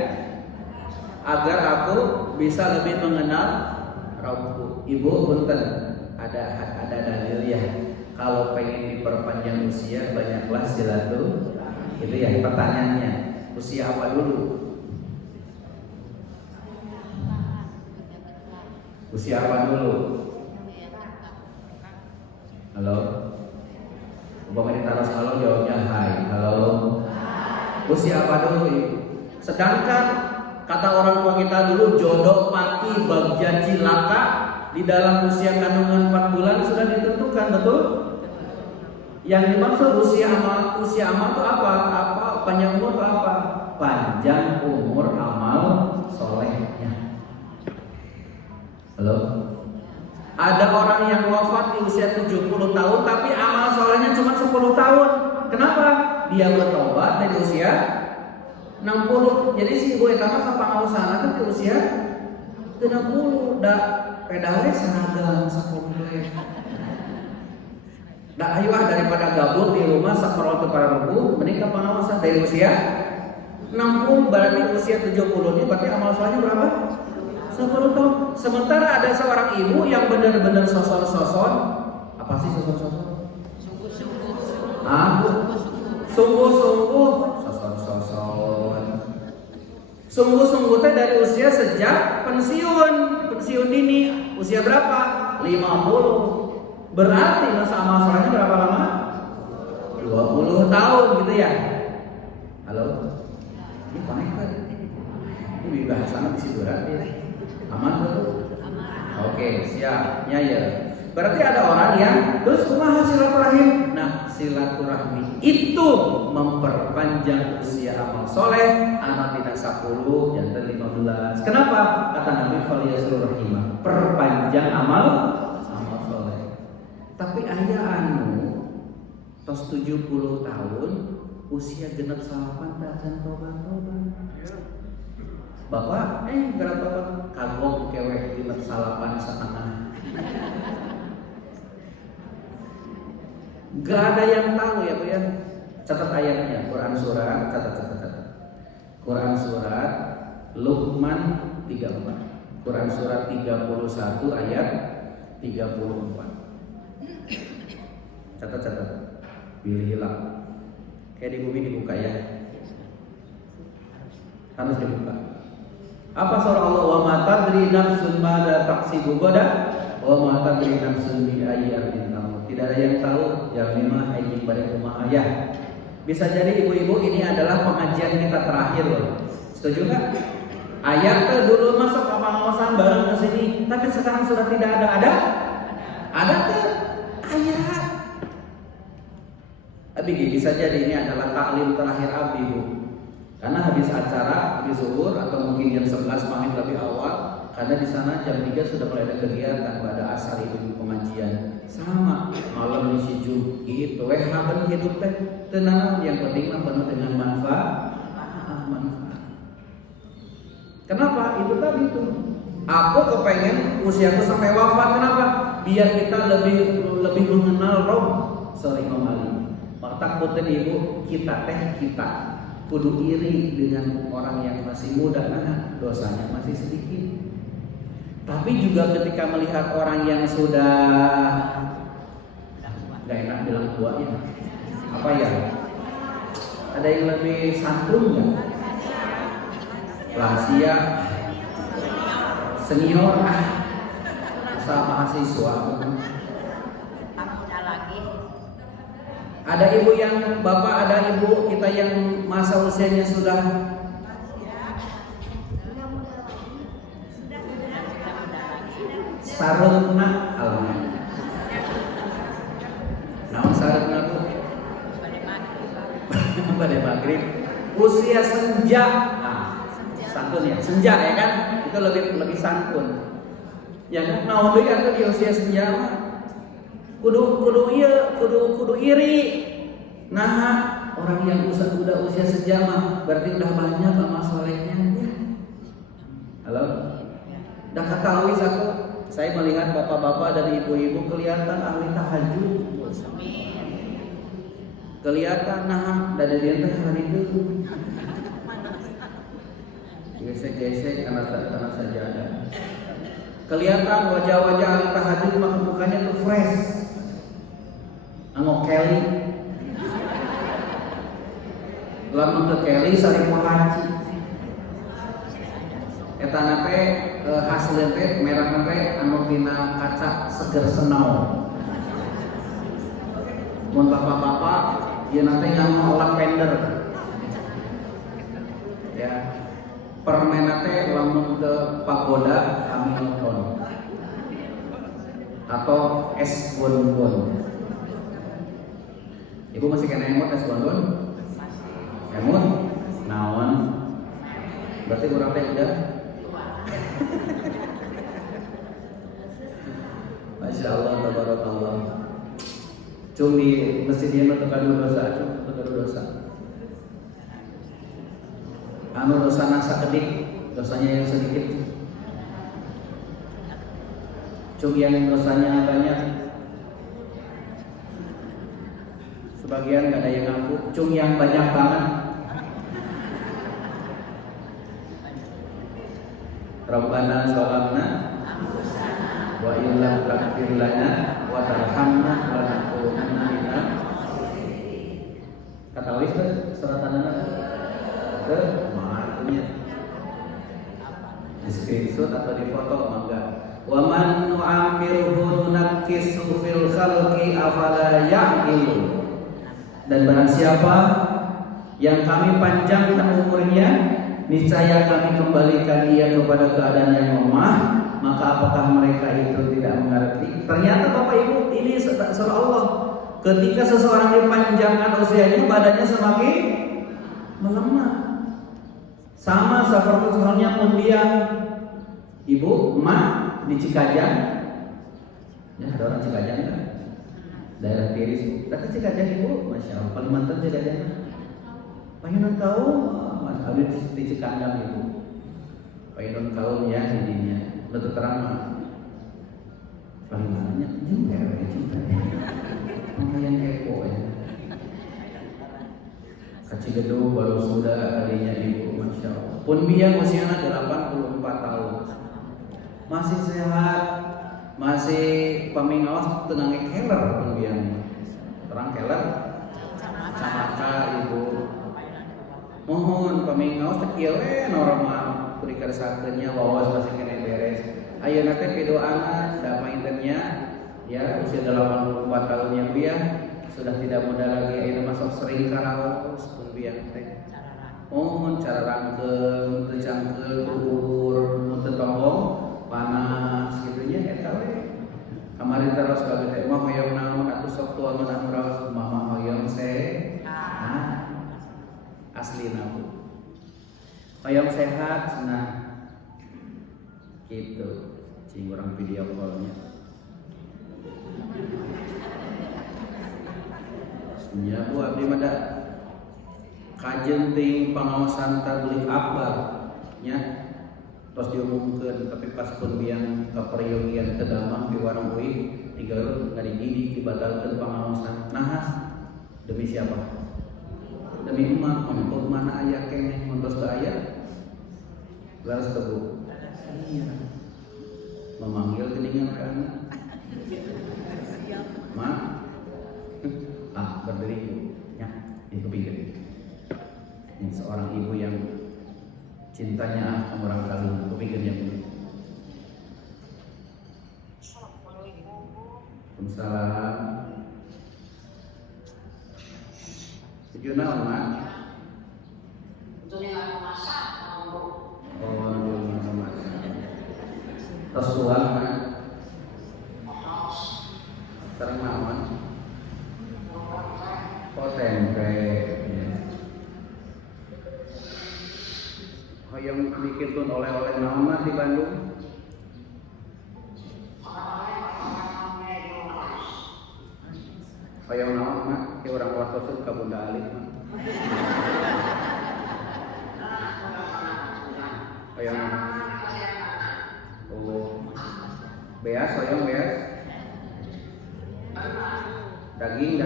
agar aku bisa lebih mengenal Rabbku. Ibu punten, ada dalil ya. Kalau pengen diperpanjang usia, banyaklah silaturahmi. Itu ya pertanyaannya. Usia apa dulu? Usia apa dulu? Halo? Umpama ditaruh halo, jawabnya hai. Halo? Usia apa dulu Ibu? Sedangkan kata orang tua kita dulu, jodoh mati bagja cilaka di dalam usia kandungan 4 bulan sudah ditentukan, betul? Yang dimaksud usia amal itu apa? Panjang umur itu apa? Panjang umur amal solehnya. Halo? Ada orang yang wafat di usia 70 tahun tapi amal solehnya cuma 10 tahun. Kenapa? Dia bertobat dari usia 60. Jadi si ibu eta mah kapangaosana teh di usia 60 da pedale seragam sakomplek. Da ayo daripada gabut di rumah sakrol teu pararubuh, mending kapangaosan dari usia 60 berarti usia 70 ini berarti amal solehnya berapa? 10 tahun. Sementara ada seorang ibu yang benar-benar soson. Apa sih soson? Sungguh-sungguh soson. Sungguh-sungguh teh dari usia sejak pensiun dini. Usia berapa? 50. Berarti masa amal solehnya berapa lama? 20 tahun gitu ya. Halo? Ini connected. Ini bahasannya di situ berarti. Aman betul? Oke, siap. Ya. Berarti ada orang yang terus kumaha silaturahim. Nah, silaturahmi itu memperpanjang usia amal soleh. Anak tidak 10, jantan 15. Kenapa? Kata Nabi Faliyasur Rahimah, perpanjang amal soleh. Tapi ayah tos 70 tahun, usia genep salapan tak akan tobat. Bapak, berapa kagok kewek genep salapan setengah. Gak ada yang tahu ya Bu ya. Catat ayatnya, Quran surat, catat. Quran surat Luqman 34. Quran surat 31 ayat 34. Catat. Pilih hilang. Kayak di bumi dibuka ya. Harus dibuka. Apa surah Allah? Wa ma tadri nafsun madza taksibu ghadan wa ma tadri nafsun bi ayyi ardin tamut. Tidak ada yang tahu yang lima ayat pada kumaha ayah. Bisa jadi ibu-ibu ini adalah pengajian kita terakhir loh. Setuju nggak? Ayat tuh dulu masuk pengawasan bareng ke sini, tapi sekarang sudah tidak ada. Ada tuh ayat. Abi bisa jadi ini adalah taklim terakhir Abi Bu. Karena habis acara, habis zuhur atau mungkin jam 11 pamit lebih awal, karena di sana jam 3 sudah mulai ada kegiatan pada asar itu pengajian. Sama malam di situ gitu. Haben hidup teh tenang, yang penting mah penuh dengan manfaat. Kenapa? Itu tadi itu. Aku kepengen usiaku sampai wafat. Kenapa? Biar kita lebih mengenal Rob. Sorry Imam Ali. Maka takutin ibu kita kudu iri dengan orang yang masih muda, nah dosanya masih sedikit. Tapi juga ketika melihat orang yang sudah gak enak bilang tua ya. Apa ya? Ada yang lebih santun nggak? Lansia, senior, masa mahasiswa. Ada ibu yang bapak, ada ibu kita yang masa usianya sudah sarungna alma. Naon sarungna Bu? Pada maghrib. Usia senja. Santun ya, senja ya kan? Itu lebih santun. Ya kan? Naon deui atuh di usia senja mah? Kudu iri. Nah, orang yang udah usia senja mah berarti udah banyak amal solehnya ya. Halo? Udah ketahui saya melihat bapak-bapak dan ibu-ibu kelihatan ahli tahajud. Kelihatan nah dari dia teh hari itu. Gesek-gesek karena saja ada. Kelihatan wajah-wajah ahli tahajud maka mukanya tuh fresh. Anggo Kelly. Lamun teu Kelly sari haji. Eta teh hasilna teh merahna teh anu tina kaca seger senau. Mun bapak-bapak ieu teh nyamu lavender. Ya. Permen teh lamun ke pagoda Hamilton atau es bonbon. Ibu masih kena emot es bonbon? Emot? Naon? Berarti kurang teh udah? Masya Allah, tabarakallah. Cung di masjid dia mah tekadu dosa. Anu dosana sakedik, dosanya yang sedikit. Cung yang dosanya banyak. Sebagian gak ada yang ngaku. Cung yang banyak banget. Rabbana zalamna wa illam taghfir lana wa tarhamna lanakunanna minal khasirin. Kata wis surat An-Nahl ke maafnya di screenshot atau di foto mangga. Wa man nu'ammirhu nunakkisu fil khalqi afala ya'qilun. Dan barang siapa yang kami panjangkan umurnya, niscaya kami kembalikan dia kepada keadaan yang lemah, maka apakah mereka itu tidak mengerti? Ternyata Bapak Ibu, ini surah Allah. Ketika seseorang dipanjangkan usianya, badannya semakin melemah. Sama seperti halnya mendiang ibu, emak di Cikajang. Ya, ada orang Cikajang kan? Daerah Tiris. Tapi Cikajang ibu, Masya Allah, paling mantap Cikajang. Payunan kaum, Mas Abid di Cikandang ibu. Payunan kaum ya jadinya. Betul terang mah. Paling mananya juga juga. Lumayan kepo ya. Kacigedung baru sudah adanya ibu, Masya Allah. Pun biang usianya 84 tahun. Masih sehat, masih pamingawas tengah ngekeler pun biang. Terang keler. Camaka ibu. Mohon pamingawas teh kieu we normal aku dikersakeunnya wawas masih kena beres. Ayeuna teh pidoana da paintennya ya usia 84 tahun yang Bu ya sudah tidak muda lagi. Ayeuna masuk sering karaos pun biang teh. Oh, cara rangkeun teu cangkeul bubur mun teu tongong panas kitu nya eta we. Kamari terus kabeh teh mah hoyong naon atuh sok tuangan anu raos mah hoyong aslina Bu. Hoyong sehat cenah. Gitu. Cing urang video call-nya. Ya Bu abdi mah da kajeun ting pangaosan tabligh akbar nya tos diumumkeun tapi pas pun biang kaperyogian teu damang di warung uih tiga ngadididik dibatalkeun pangaosan. Nah, demi siapa? Demi umat, untuk mana aya keneh muntos teu aya. Laras teu Bu? Iya. Memanggil geningan ka anak. Ma? Berdiri Bu. Ya, itu pikir. Ini seorang ibu yang cintanya sama orang kali kepikirnya Bu. Waalaikumsalam. Tujuh naon Mak? Tos uang Mak? Sareng naon? Oh tempe. Hoyong bikin pun oleh-oleh naon Mak di Bandung? Hoyong naon Mak? Ki urang wartosun ka Bunda Alif Mak. Hoyong beas hoyong beas. Daging.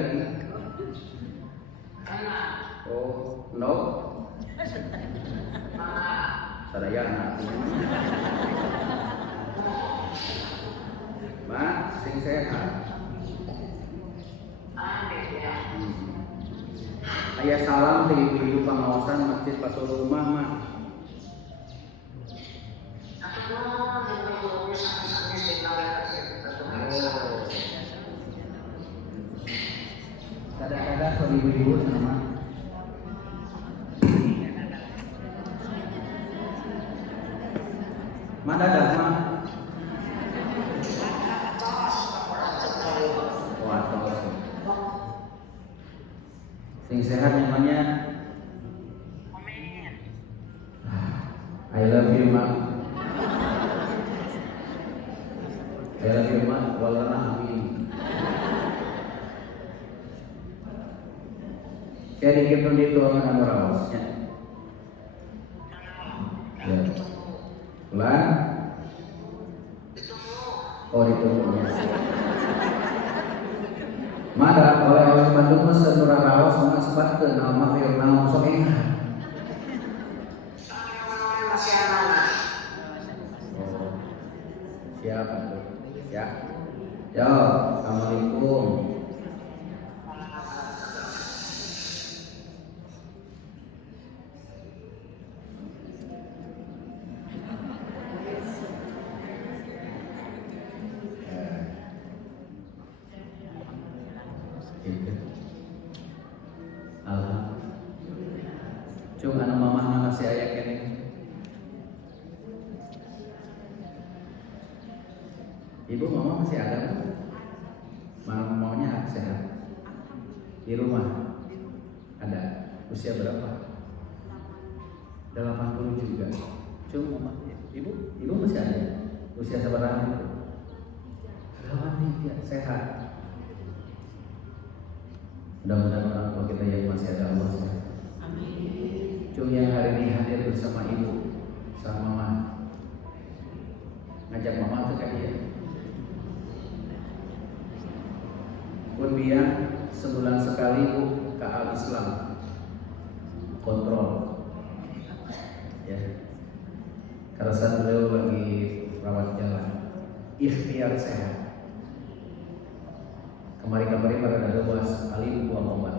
Oh, no. Sadaya anak. Mak, sing sehat. Aya salam ti ibu pangaosan Masjid Fatul Rumah Mak. Kadang-kadang sorry ibu sama mana dah Mak? Wah, tos. Sing sehat namanya. I love you Mak. I love you Mak. Walana amin. Saya dikipun di tuangan anu raosnya. Ya. Ulang. Oh ditunggu ya. Mada oleh Bandung mah senurah raos sama sepatkeun nama hoyong naon sok engah. Oh. Siap atuh. Ya. Yo, assalamualaikum. Cuma anu mamah masih aya keneh. Ibu mama masih ada kan? Mamanya sehat. Di rumah ada. Usia berapa? 80 juga. Cuma ibu masih ada. Usia seberapa itu? 83 sehat. Mudah-mudahan orang tua kita yang masih ada Allah sehat. Cung yang hari ini hadir bersama ibu, sama mama, ngajak mama ke dia. Pun dia sebulan sekali Bu ke Al-Islam kontrol, ya. Karena beliau lagi rawat jalan, ikhtiar sehat. Kemarin pada ada bahas alim buang obat.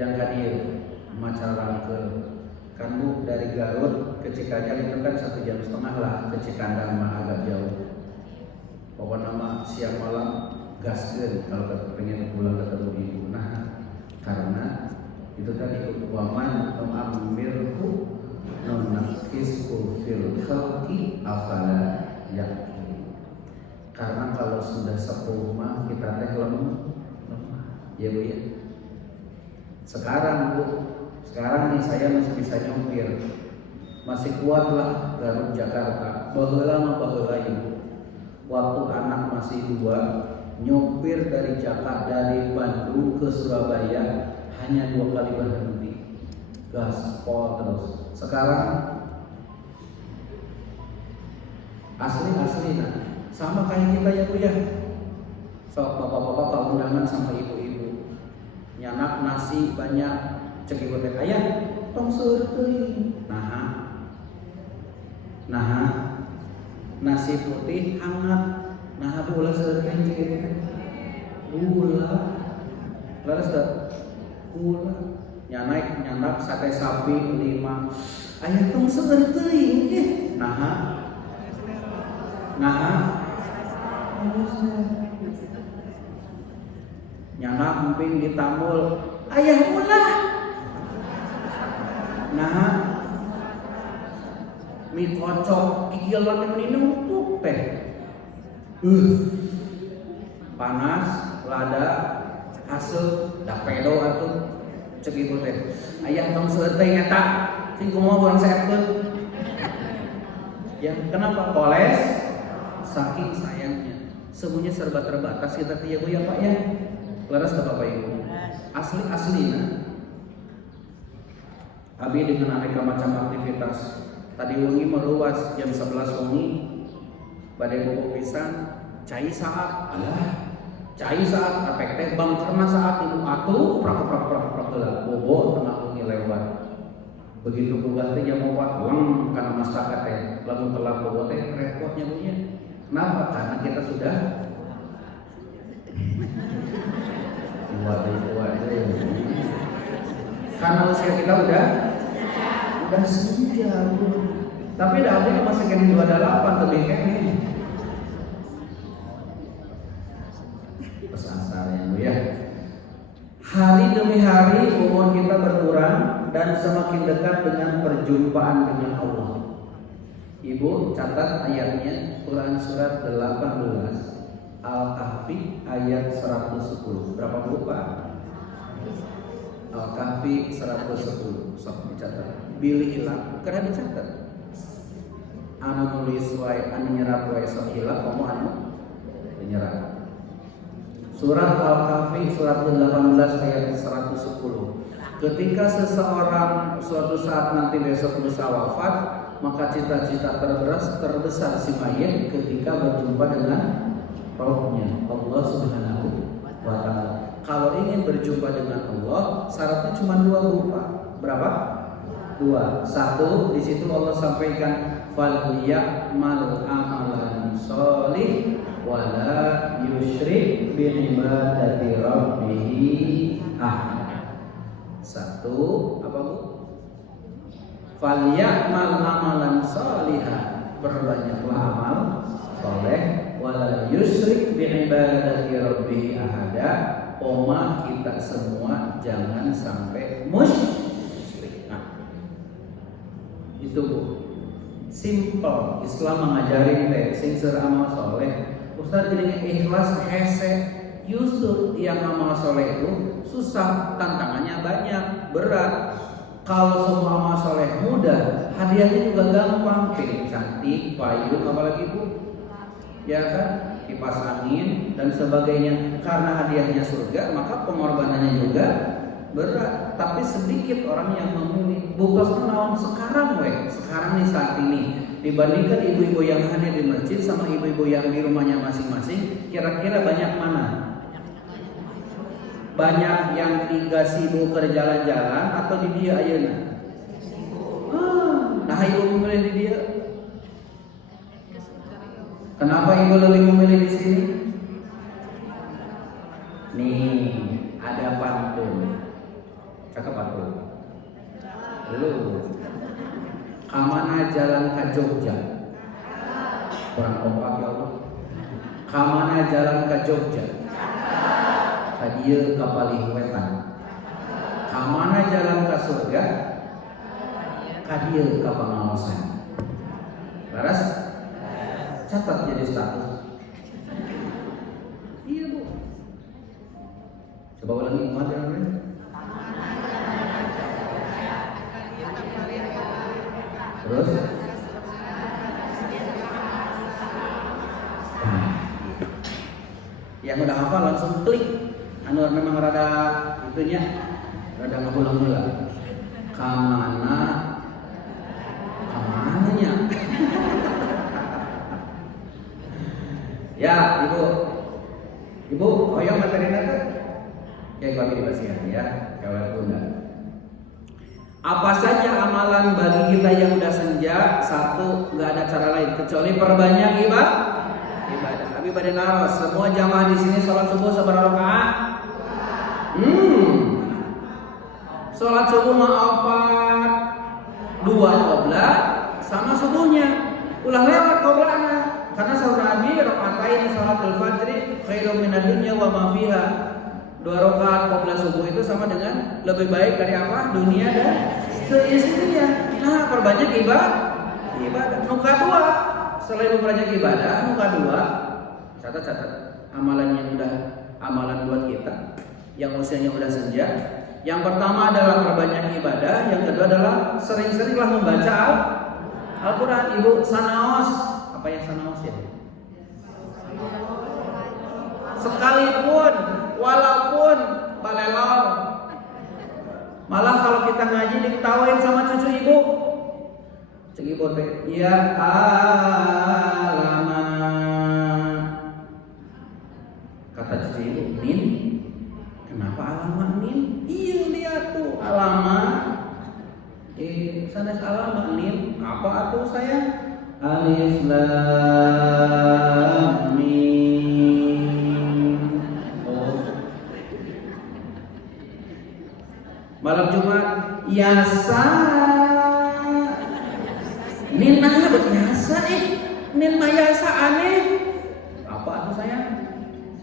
Jangan dia macara rangkel kan Bu dari Garut ke Cikajang itu kan 1,5 jam lah, ke Cikandang mah agak jauh. Pokoknya mah siang malam gaskeun kalau pengen pulang ketemu ibu. Nah, karena itu tadi waman amirku nunakisku fil khalqi afala yakin. Karena kalau sudah sepuh mah kita teh lemah, ya Bu ya. Sekarang Bu, sekarang nih saya masih bisa nyopir, masih kuat lah Garut Jakarta. Baheula mah baheula Ibu. Waktu anak masih 2, nyopir dari Jakarta dari Bandung ke Surabaya hanya 2 kali berhenti, gaspol terus. Sekarang asli nah, sama kayak kita ya Bu ya. So bapak-bapak keundangan sama ibu-ibu, nyanak nasi banyak, cek ibu teh ayah tong seueur teuing. Nah nasi putih hangat, nah Bu ulah seueur teh cek ibu teh. Ulah laras teh ulah nyanak sate sapi 5, ayah tong seueur teuing nyanak emping ditamul, ayah ulah mie kocok kikil lagi meninungkuk teh panas lada hasil da pedo atuh cek ibu teh ayah tong seueur teh nyata sing kumaha urang saepkeun ya. Kenapa? Poles saking sayangnya, semuanya serba terbatas kita teh ya Bu ya Pak ya. Laras ke Bapak Ibu, asli-aslina abi dengan aneka macam aktivitas. Tadi wengi meluas jam 11 wengi badai bobo pisang cai saat efek teh bang karena saat ibu atuh prak heula bobo tengah wengi lewat. Begitu boga teh jam 4 leng kana mastaka teh lamun telat bobo teh repotnya Bu nya. Kenapa? Karena kita sudah karena usia kita udah senja Bu. Tapi dah ada masih kene 28 lebih kene. Pesan saya Bu ya. Hari demi hari umur kita berkurang dan semakin dekat dengan perjumpaan dengan Allah. Ibu catat ayatnya Quran surat 18 Al-Kahfi ayat 110. Berapa Bu Pak? Al-Kahfi 110. Sok dicatat. Bilih hilang, karena dicatat. Anu nulis wae anu nyerat wae sok hilang, komo anu menyerap. Surat Al-Kahfi surat 18 ayat 110. Ketika seseorang suatu saat nanti besok bisa wafat, maka cita-cita terbesar si mayit ketika berjumpa dengan rohnya Allah Subhanahu wa Ta'ala. Kalau ingin berjumpa dengan Allah, syaratnya cuma 2 Bu Pak. Berapa? 2. 1, di situ Allah sampaikan falyamal amalan sholih wala yusyrik bi ibadati rabbih ahad. 1 apa Bu? Falyamal amalan sholihah, perbanyaklah amal soleh, wala yusyrik bi ibadati rabbih ahada. Oma kita semua jangan sampai musyrik. Itu Bu. Simple. Islam mengajarin teh sing seur amal soleh. Ustaz jadi ikhlas hese. Justru yang amal soleh itu susah, tantangannya banyak, berat. Kalau semua amal soleh mudah, hadiahnya juga gampang. Pilih cantik, payung, apalagi Bu, ya kan, kipas angin dan sebagainya. Karena hadiahnya surga, maka pengorbanannya juga berat. Tapi sedikit orang yang memilih. Buktos naon sekarang sekarang nih saat ini dibandingkan ibu-ibu yang hadir di masjid sama ibu-ibu yang di rumahnya masing-masing, kira-kira banyak mana? Banyak yang 3 sibuk ke jalan-jalan atau di dia ayeuna? Nah ibu memilih di dia. Kenapa ibu lebih memilih di sini? Nih ada pantun, cakep pantun. Lu kamana jalan ke Jogja? Kurang kompak ya Allah. Kamana jalan ke Jogja? Ka dieu ka Palihwetan. Kamana jalan ke surga? Ka dieu ka Pangaosan. Laras? Catat jadi status. Iya Bu. Coba ulangi muat ya. Terus? Yang udah hafal langsung klik. Anu memang rada itunya, rada ngabulang-bulang. Kamananya? Ya, Ibu, hoyong materina tuh. Kayak kami dibasihan ya, kawan Bunda. Apa saja amalan bagi kita yang udah senja? Satu, nggak ada cara lain kecuali perbanyak ibadah. Abi pada naros, semua jamaah di sini sholat subuh seberapa rakaat? Sholat subuh mah 4, 2 qoblah sama subuhnya. Ulah lewat qoblahna. Karena saudara Nabi rakaatain salatul fajri khairum minad dunya wa ma fiha. 2 rakaat qoblah subuh itu sama dengan lebih baik dari apa? Dunia dan seisinya. Nah, perbanyak ibadah. Nuka 2. Selain memperbanyak ibadah, nuka 2. Catat amalan yang udah amalan buat kita yang usianya udah senja. Yang pertama adalah perbanyak ibadah, yang kedua adalah sering-seringlah membaca Al-Qur'an. Ibu sanaos, apa yang sanaos ya? Sekalipun, walaupun balelol. Malah kalau kita ngaji diketawain sama cucu ibu. Cek ibu teh, ya alamak. Kata cucu ibu, Min, kenapa alamak Min? Iya lihat tuh alamak. Sanes alamak Min, apa atuh saya? Alif Lam Mim. Malam Jumat Yasa. Min mana buat Yasa Min mah Yasa aneh. Apa atuh saya?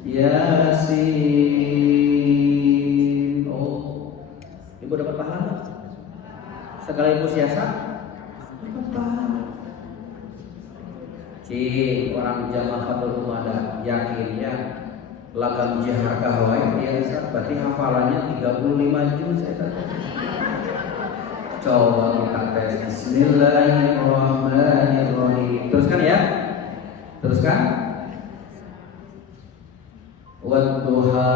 Yasin. Ibu dapat pahala. Sekaligus Yasa dapat pahala. Orang jamaah Fathul Umada yakin ya lagam jahar kahwai dia berarti hafalannya 35 juz eta. Coba kita tes. Bismillahirrahmanirrahim. Teruskan ya. Teruskan. Wadduha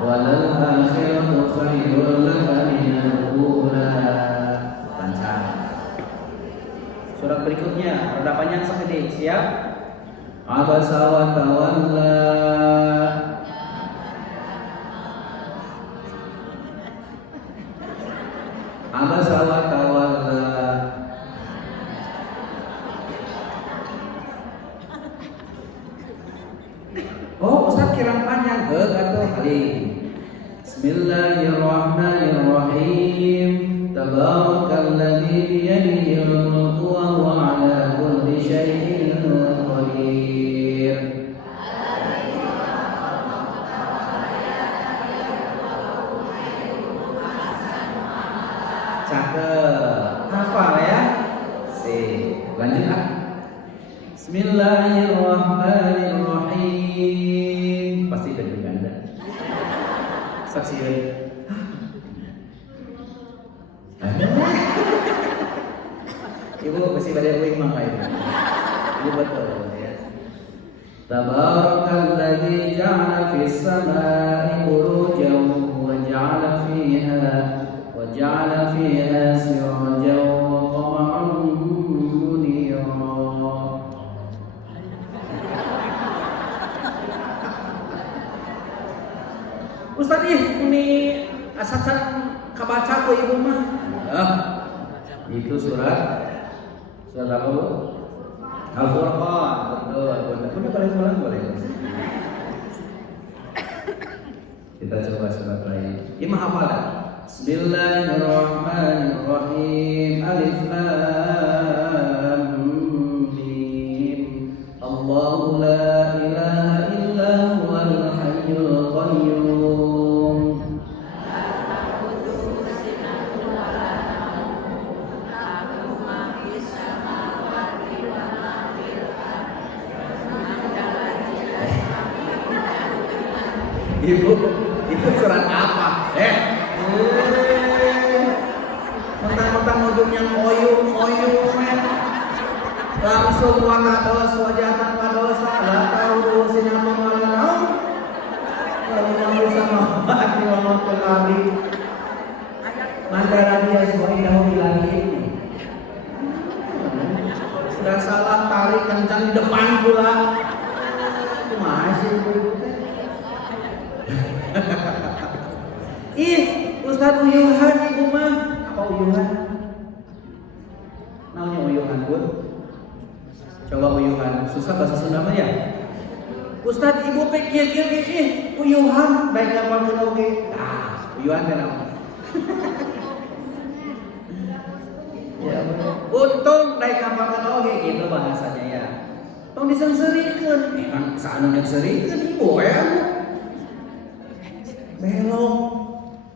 walal akhiratu khairul laka minal ula. Lancar. Surat berikutnya rada panjang sekedip. Siap? Abasa wa tawalla. Abasa wa tawalla. Ustaz kirang panjang atau halim. Bismillahirrahmanirrahim. Tabarakalladzi biyadihi al-mulku wa huwa 'ala kulli syai'in qadir. Cakep. Hafal ya? Sip. Lanjut ah. Bismillahirrahmanirrahim. Pasti dari Uganda. Saksikan. Ibu masih pada uing mangga itu. Ini betul ya. Tabarakalladzi ja'ala fis samaa'i burujan wa ja'ala fiha sirajan wa qamaran munira. Ustaz ini asalkan kabaca ku ibu mah. Itu surat apa Bu? Al-Furqan. Betul. Bunda boleh pulang boleh. Kita coba surat lain. Imam hafalan. Bismillahirrahmanirrahim. Alif lam mim. Allahu la ilaha illa huwal hayyul qayyum. Ibu, itu surat apa? Mentang-mentang ujungnya koyum, langsung wata dosa, wajatan padosa, la tahu sinatun wala naum. Lalu sama hati wa matul abi. Mandara dia suaidahu ilani. Sudah salah tarik kencang di depan pula. Masih ibu teh. Ih, Ustaz uyuhan ibu mah. Apa uyuhan? Namanya uyuhan pun. Coba uyuhan. Susah bahasa Sunda mah ya. Ustaz ibu teh kieu uyuhan baik apa oge. Nah, uyuhan teh naon? Ya, untung baik apa oge gitu bahasanya ya. Tong disengseureikeun. Memang saanu nyengseureikeun ibu ya. Belok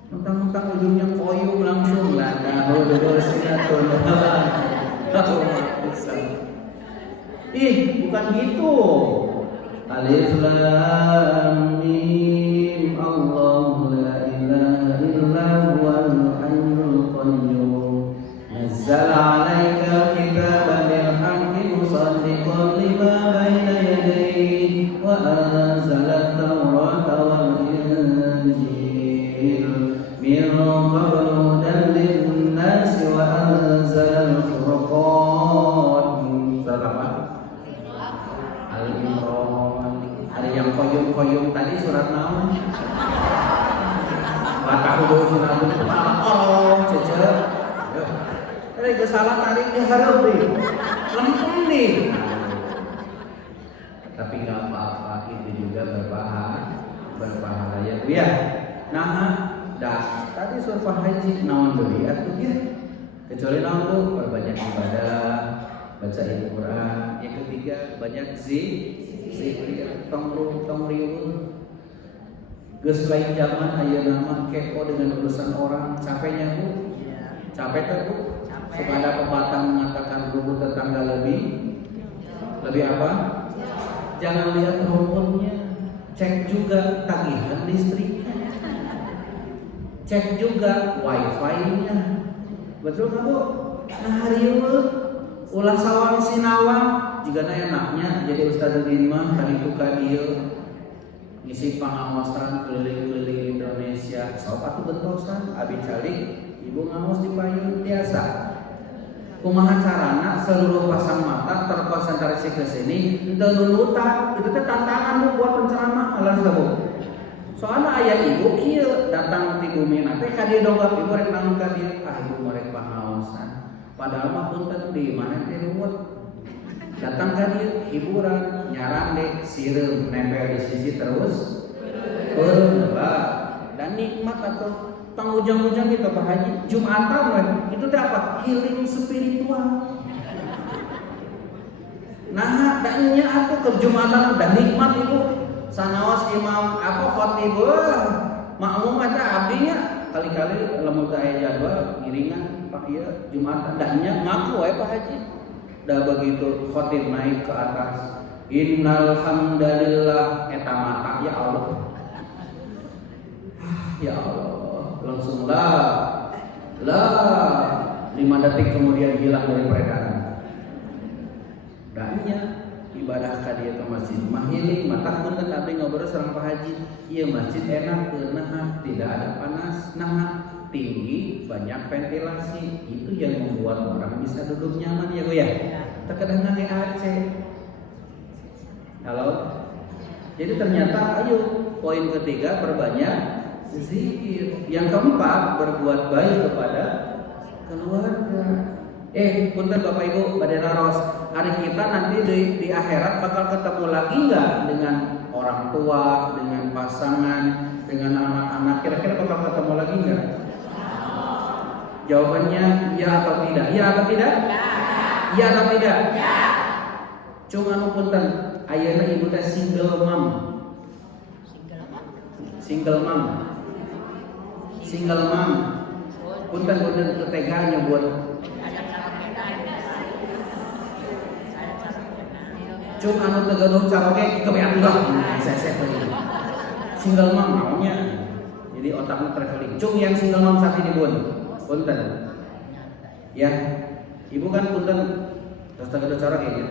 mentang-mentang ujungnya koyum langsung lah dahulu sinatun ih bukan gitu. Alif lam mim Allahu la ilaha illa huwal hayyul qayyum nazzala 'alaika kitaban bil haqqi musaddiqan lima baina yadayhi wa anzala at-taurata wal min qablu hudan lin-nas wa anzala al-furqan. Surat apa? Al-Imran. Ada yang koyum-koyum tadi surat naon? Latahu surat Al-Baqarah cecep. Ada yang salah tarik di hareup deui. Lempeng nih. Tapi enggak apa-apa, itu juga berpahala ya Bu ya. Nah, dah tadi surah haji naon deui atuh ya. Kecuali naon tuh perbanyak ibadah, baca Al-Qur'an. Yang ketiga banyak zikir, tong riweuh. Geus lain zaman ayeuna mah kepo dengan urusan orang, capeknya Bu. Capek teh Bu. Suka ada pepatah mengatakan rumput tetangga lebih apa? Jangan lihat rumputnya, cek juga tagihan listrik. Cek juga wifi-nya. Betul kan Bu? Nah hari ini ulah sawang sinawang jika enaknya jadi Ustaz Udin mah kali buka dia ngisi pengawasan keliling-keliling Indonesia. Sok atuh bentosan abi calik ibu ngawas di payung biasa. Kumaha carana seluruh pasang mata terkonsentrasi ke sini henteu lulutan. Itu teh tantangan buat penceramah alas Bu. Soalnya ayah ibu kieu datang ti bumi nanti ka dieu dongkap ibu rek naon ka dieu ibu merek pangaosan padahal mah punten di mana teh ruwet datang ka dieu hiburan nyaran dek sireum nempel di sisi terus dan nikmat atau pangujang-ujang kita Pak Haji Jumatan kan itu teh apa healing spiritual. Nah danya atuh ke Jumatan dan nikmat itu sanaos imam apa khotib makmum aja abdinya kali-kali lamun teu aya jadwal ngiringan Pak ieu Jumatan dahnya ngaku we Pak Haji. Da begitu khotib naik ke atas innal hamdalillah eta mata ya Allah. Ya Allah langsung lah 5 detik kemudian hilang dari peredaran. Dahnya ibadah ka dieu ke masjid mahiling mata punten abdi ngobrol sareng Pak Haji ieu masjid enak nah tidak ada panas nah tinggi banyak ventilasi itu yang membuat orang bisa duduk nyaman ya Bu ya. Terkadang nge AC. Halo. Jadi ternyata ayo poin ketiga perbanyak zikir. Yang keempat berbuat baik kepada keluarga. Punten Bapak Ibu pada naros hari kita nanti di akhirat bakal ketemu lagi nggak dengan orang tua, dengan pasangan, dengan anak-anak, kira-kira bakal ketemu lagi nggak? Jawabannya ya atau tidak? Ya atau tidak? Ya atau tidak? Cuma anu punten, ayeuna ibu teh single mom. Single mom. Punten tega nyebut. Cuma anu teu gaduh caroge kitu we atuh. Seseh teh. Single mom maunya. Jadi otaknya traveling. Cung yang single mom saat ini bun. Punten. Ya. Ibu kan punten terus teu gaduh caroge nya.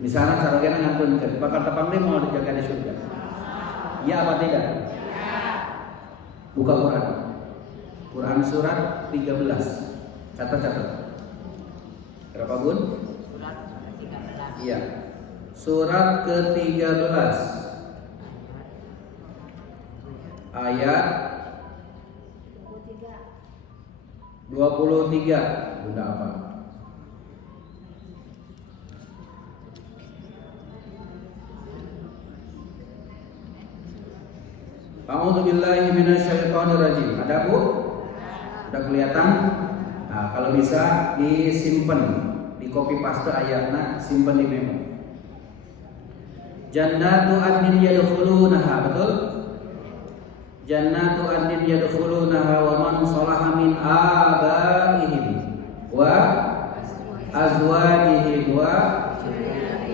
Misalnya caranya ngantunkeun, bakal tepang dia mau dijaga di surga. Ya apa tidak? Buka Quran. Quran surat 13. Catat. Berapa bun? Surat 13. Iya. Surat ke-13. Ayat 23. Bunda apa? A'udzubillahi minasyaitonirrajim. Ada Bu? Udah kelihatan? Nah, kalau bisa disimpan, di copy paste ayatnya, simpan di memo. Jannatu adnin yadkhulunaha, betul? Jannatu adnin yadkhulunaha wa man salaha min abaihim wa azwajihim wa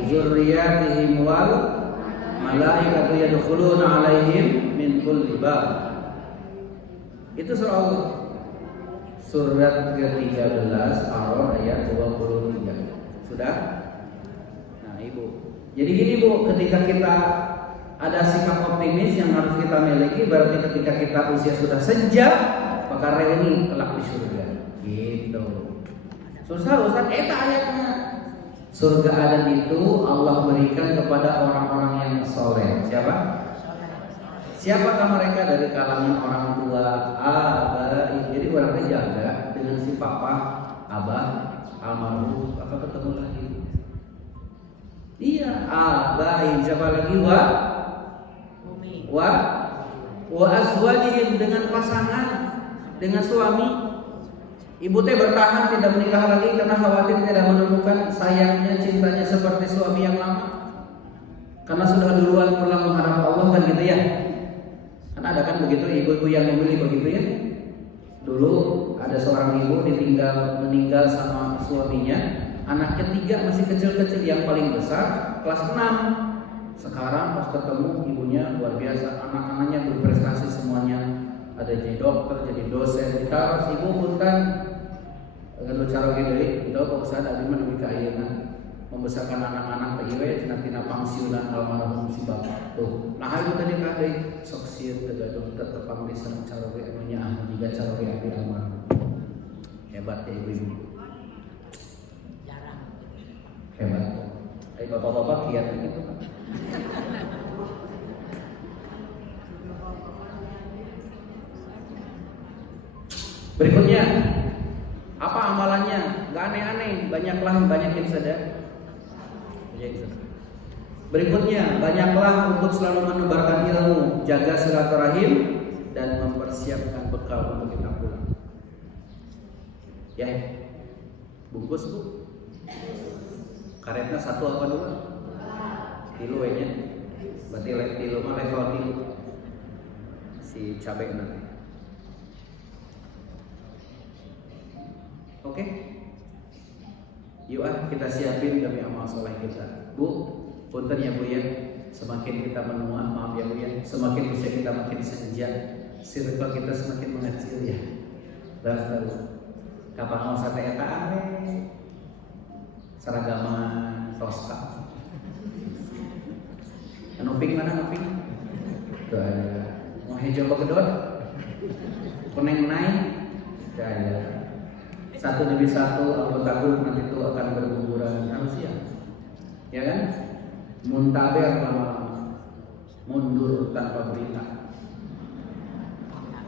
dzurriyyatihim wal malaikatu yadkhuluna alaihim min kulli bab. Itu surah Allah. Surat ke-13 Ar-Ra'd ayat 23. Sudah? Nah, Ibu. Jadi gini Bu, ketika kita ada sikap optimis yang harus kita miliki, berarti ketika kita usia sudah senja, maka ini kelak di surga. Gitu. Susah Ustaz, eta ayatnya. Surga Aden itu Allah berikan kepada orang-orang yang soleh. Siapa? Siapakah mereka? Dari kalangan orang tua, abah. Jadi orang jaga dengan si papa, abah, almarhum, apa ketemu lagi? Iya, abah. Siapa lagi? Wa azwajihim, dengan pasangan, dengan suami. Ibu teh bertahan tidak menikah lagi karena khawatir tidak menemukan sayangnya, cintanya seperti suami yang lama. Karena sudah duluan pulang mengharap Allah kan gitu ya. Kan ada kan begitu ibu-ibu yang memilih begitu ya. Dulu ada seorang ibu meninggal sama suaminya, anaknya 3 masih kecil-kecil, yang paling besar kelas 6. Sekarang pas ketemu ibunya luar biasa, anak-anaknya berprestasi semuanya. Ada jadi dokter, jadi dosen. Kita harus ibu punten kalau cara gede itu paksa ada mana mereka ayeuna membesarkan anak-anak ieu tina pangsiunan almarhum si bapak. Tuh, nah itu tadi kadai sok sieun teu gaduh tetepang bisa cara ge anu nya juga cara ge abi almarhum. Hebat ya ibu-ibu. Jarang. Hebat. Ai bapak-bapak kiat begitu kan. Berikutnya, apa amalannya? Gak aneh-aneh, banyakin saja. Berikutnya, banyaklah untuk selalu menebarkan ilmu, jaga silaturahim, dan mempersiapkan bekal untuk kita pulang. Ya, bungkus Bu. Karetnya 1 apa 2? Tilu nya. Berarti tilu mah level tilu. Si cabai nanti. Oke, yuk kita siapin demi amal soleh kita. Bu, punten ya Bu ya. Semakin kita menua, maaf ya Bu ya, semakin usia kita makin senja, circle kita semakin mengecil ya. Terus kapan mau sate etaan seragaman toska. Noping mana noping? Tuh ada. Mau hijau begedot, kuning naik, ada. Satu demi satu anggota grup nanti itu akan berguguran, harus siap, ya kan? Muntaber lama-lama, mundur tanpa berita,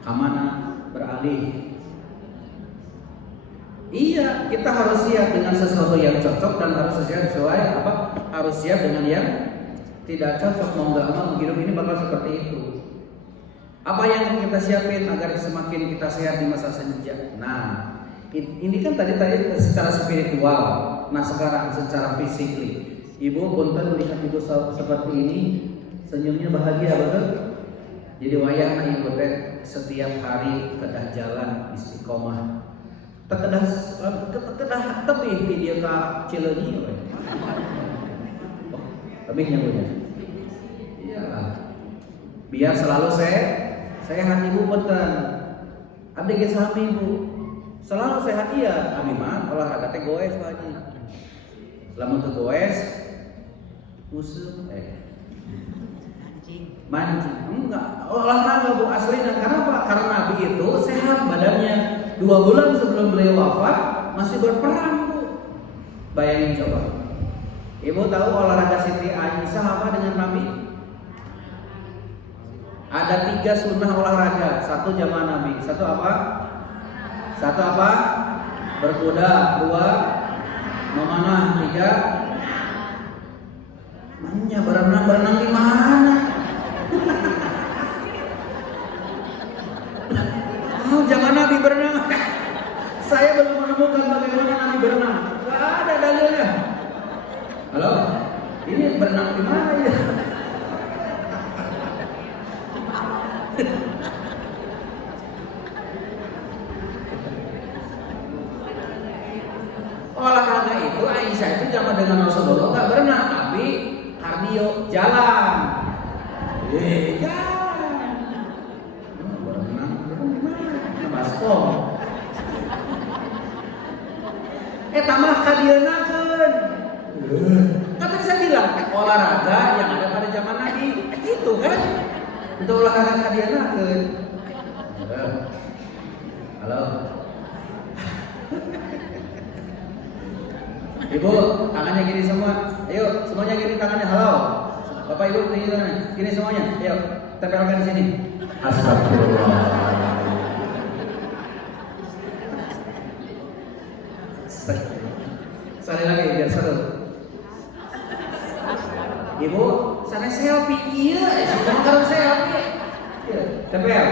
kamana beralih. Iya, kita harus siap dengan sesuatu yang cocok dan harus siap sesuai apa? Harus siap dengan yang tidak cocok. Mau nggak mau hidup ini bakal seperti itu. Apa yang kita siapin agar semakin kita sehat di masa senja? Nah, ini kan tadi secara spiritual. Nah, sekarang secara fisik. Ibu punten melihat ibu seperti ini, senyumnya bahagia betul? Jadi wayahna ibu teh setiap hari kedah jalan istiqomah. Kedah tebih di dia ka Cileunyi we. Oh, tebihnya Bu ya. Iyalah. Biar selalu sehat ibu punten. Abdi ge sami ibu. Selalu sehat iya, abdi mah olahraga teh goes Pak Haji. Lamun teu goes musuh mancing enggak olahraga Bu aslinya. Kenapa? Karena Nabi itu sehat badannya. 2 bulan sebelum beliau wafat masih berperang Bu. Bayangin coba. Ibu tahu olahraga Siti Aisyah apa dengan Nabi? Ada 3 sunnah olahraga. 1 zaman Nabi. 1 apa? 1 apa? Berkuda. 2 memanah. 3 Manya berenang di mana? Oh, zaman Nabi berenang. Saya belum menemukan bagaimana Nabi berenang. Gak ada dalilnya. Halo? Ini berenang di mana ya? Olahraga itu Aisyah itu zaman dengan Rasulullah gak berenang, tapi kardio jalan. Jalan. Berenang gimana? Baskom. Tambah kadienakeun. Kan tadi saya bilang olahraga yang ada pada zaman Nabi itu kan. Untuk olahraga kadienakeun. Halo. Ibu, tangannya gini semua. Ayo, semuanya gini tangannya. Halo. Bapak Ibu gini tangannya. Gini semuanya. Ayo, tempelkan di sini. Astagfirullah. Sekali lagi biar seru. Ibu, sana selfie. Iya, sudah kalau selfie. Iya, tempel.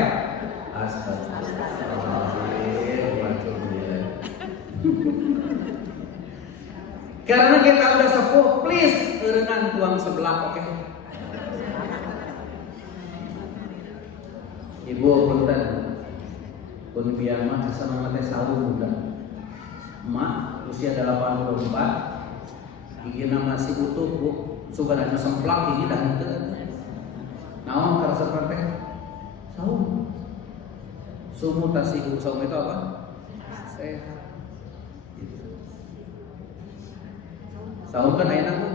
Karena kita udah sepuh, please eureungan tuang sebelah, oke? Ibu punten, pun biar mah sama teh sawu bukan? Emak usia 84, gigina masih utuh Bu, sugaranya semplak gigi dah henteu. Naon karasa teh? Sawu. Sumu tasihu, sawu itu apa? Sehat. Saum kan ayeuna Bu.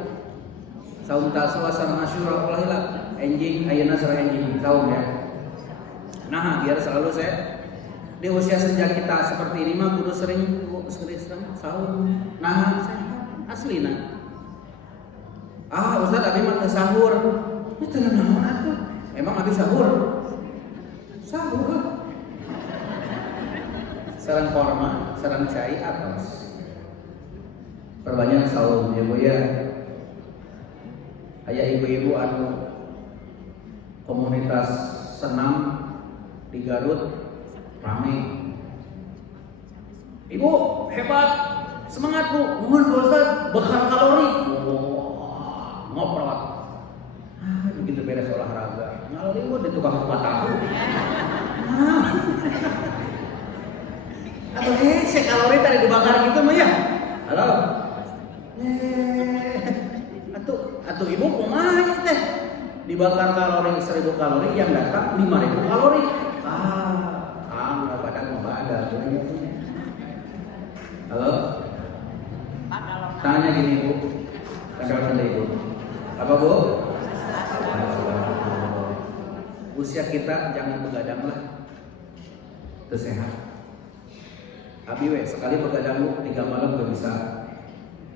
Saum Taswa sama Asyura ulah heula. Enjing ayeuna sareng enjing saum ya. Nah, biar selalu saya di usia senja kita seperti ini mah kudu sering saum. Nah, aslina. Ustaz abi mah teu sahur. Itu naon atuh? Emang abi sahur? Sahur. Sareng korma, sareng cai atos. Perbanyak saum ya Bu ya. Aya ibu-ibu anu komunitas senam di Garut rame. Ibu hebat, semangat Bu. Mohon Ustaz bakar kalori. Ngoprot. Begitu beres olahraga. Ngalor ibu di tukang kupat tahu. Atau kalori tadi dibakar gitu mah ya. Halo. Atuh ibu kumaha teh dibakar kalori 1000 kalori yang datang 5000 kalori. Badan badan. Halo. Tanya gini Bu. Kendor Ibu. Apa Bu? Usia kita jangan begadang lah. Itu sehat. Abi we sekali begadang 3 malam gak bisa.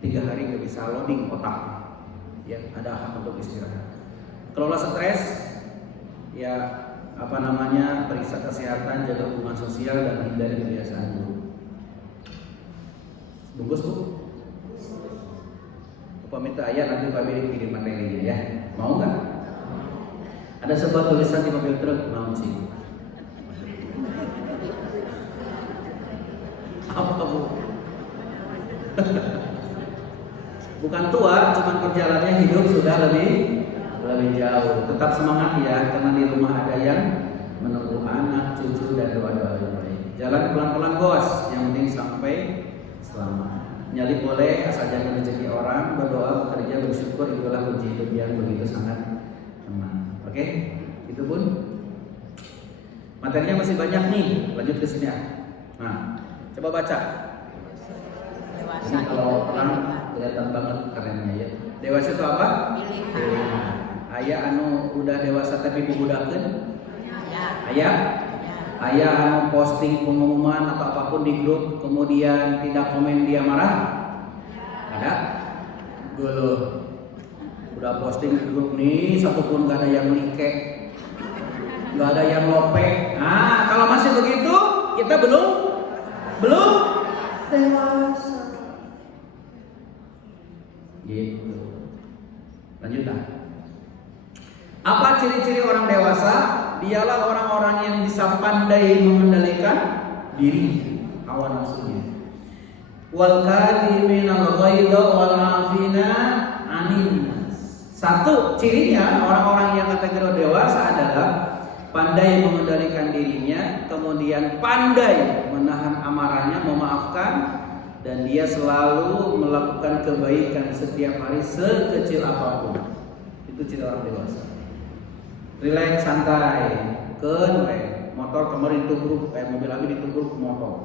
3 hari gak bisa loading otak. Ya, ada hak untuk istirahat. Kelola stres, ya periksa kesehatan, jaga hubungan sosial dan hindari kebiasaan buruk. Bungkus Bu. Upah minta ayah nanti kami kirim materinya ya. Mau nggak? Ada sebuah tulisan di mobil truk, naon sih? Apa bu? Bukan tua, cuman perjalanannya hidup sudah lebih jauh. Tetap semangat ya, karena di rumah ada yang menunggu anak, cucu dan doa-doa yang baik. Jalan pelan-pelan bos, yang penting sampai selamat. Nyali boleh, asal jangan rezeki orang. Berdoa, bekerja, bersyukur, itulah kunci hidup yang begitu sangat tenang. Oke, itu pun materinya masih banyak nih. Lanjut ke sini ya. Nah, coba baca. Dewasa Ini kalau itu terang pilihan. kelihatan banget kerennya ya. Dewasa itu apa? Pilihan. Ayah anu udah dewasa tapi bubudakeun. Ya. Ayah Ayah anu posting pengumuman atau apapun di grup kemudian tidak komen dia marah? Ada? Geluh. Udah posting di grup nih, satupun gak ada yang like, gak ada yang lope. Nah, kalau masih begitu, kita belum dewasa. Gitu. Lanjut lah. Apa ciri-ciri orang dewasa? Dialah orang-orang yang bisa pandai mengendalikan diri, hawa nafsunya. Wal kadhiminal ghaidha wal 'afina 'anil nas. Satu cirinya orang-orang yang kategori dewasa adalah pandai mengendalikan dirinya, kemudian pandai menahan amarahnya, memaafkan, dan dia selalu melakukan kebaikan setiap hari sekecil apapun. Itu ciri orang dewasa. Relax, santai, motor kemarin ditubruk, mobil lagi ditubruk ke motor,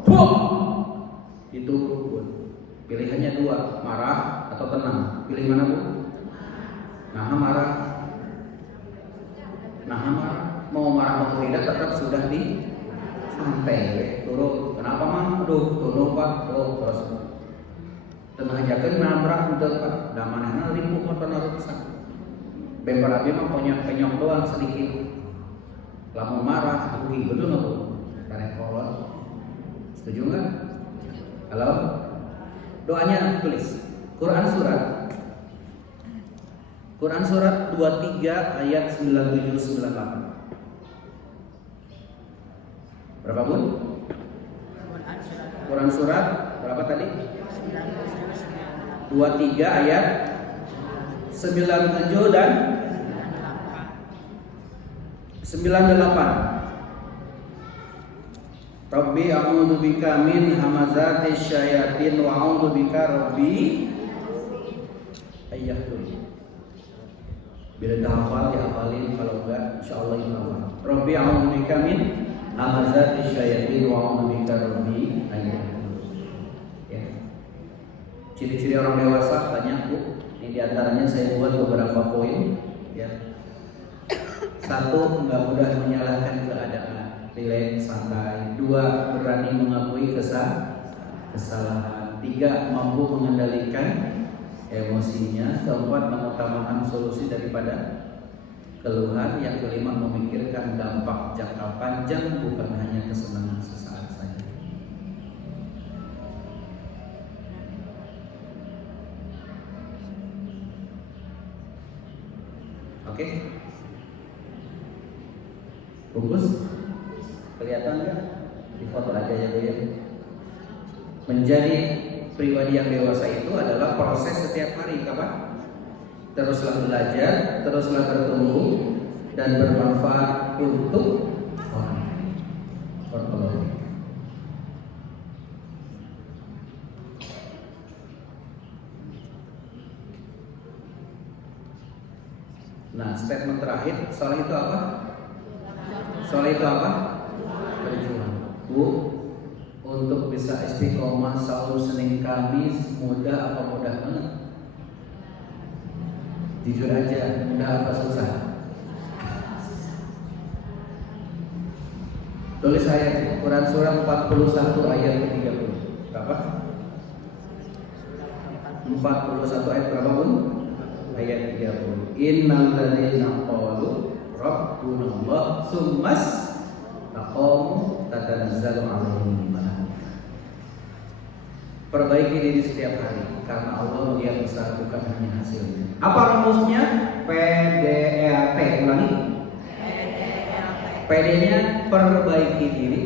ditubruk pun. Pilihannya dua, marah atau tenang. Pilih mana bu? Nah marah. Mau marah mau tidak tetap sudah di santai, turun. Kenapa mang? Turun pak, terus. Tengah jalan nabrak untuk pak, damanana ribu motor narusan. Bemper abi mah penyok doang sedikit. Lamun marah, rugi, betul nggak bu? Karek kolot. Setuju nggak? Halo? Doanya tulis. Quran surat 23 ayat 97-98. Berapa pun? Quran surat berapa tadi? 23 ayat 97 dan 98. Rabbi a'udzubika min hamazati syayatin wa a'udzubika rabbi ayyahdun. Bila dah hafal dihafalin, kalau enggak insyaallah itu hafal. Rabbi a'udzubika min hamazati syayatin wa a'udzubika rabbi ayyahdun. Ya. Ciri-ciri orang dewasa banyak bu. Ini diantaranya saya buat beberapa poin. Ya. Satu, nggak mudah menyalahkan keadaan, relax, santai. Dua, berani mengakui kesalahan. Tiga, mampu mengendalikan emosinya. Keempat, mengutamakan solusi daripada keluhan. Yang kelima, memikirkan dampak jangka panjang, bukan hanya kesenangan sesaat saja. Oke? Bungkus? Kelihatan nggak? Di foto aja ya Bu ya. Menjadi pribadi yang dewasa itu adalah proses setiap hari, kapan? Teruslah belajar, teruslah bertumbuh dan bermanfaat untuk orang lain. Nah, statement terakhir, soleh itu apa? Soleh itu apa? Berjuang. Bu, untuk bisa istiqomah saum Senin Kamis mudah apa mudah banget? Jujur aja, mudah apa susah? Tulis ayat Quran surah 41 ayat 30. Berapa? 41 ayat berapa pun? Ayat 30. Innal ladzina qalu rabbuna Allah tsummas taqamu tatanazzalu 'alaihim malaikah. Perbaiki diri setiap hari karena Allah melihat usaha bukan hanya hasilnya. Apa rumusnya? PDEAT, ulangi. PD-nya perbaiki diri,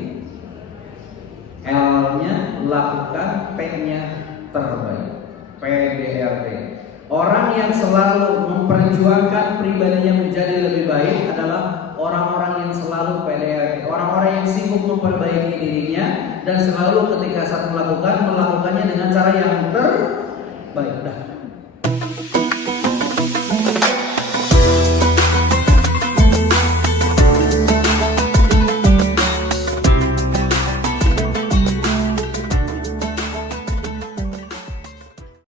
L-nya lakukan, P-nya terbaik. PDLT. Orang yang selalu memperjuangkan pribadinya menjadi lebih baik adalah orang-orang yang selalu PDLT. Orang-orang yang sibuk memperbaiki dirinya dan selalu ketika saat melakukannya dengan cara yang terbaik.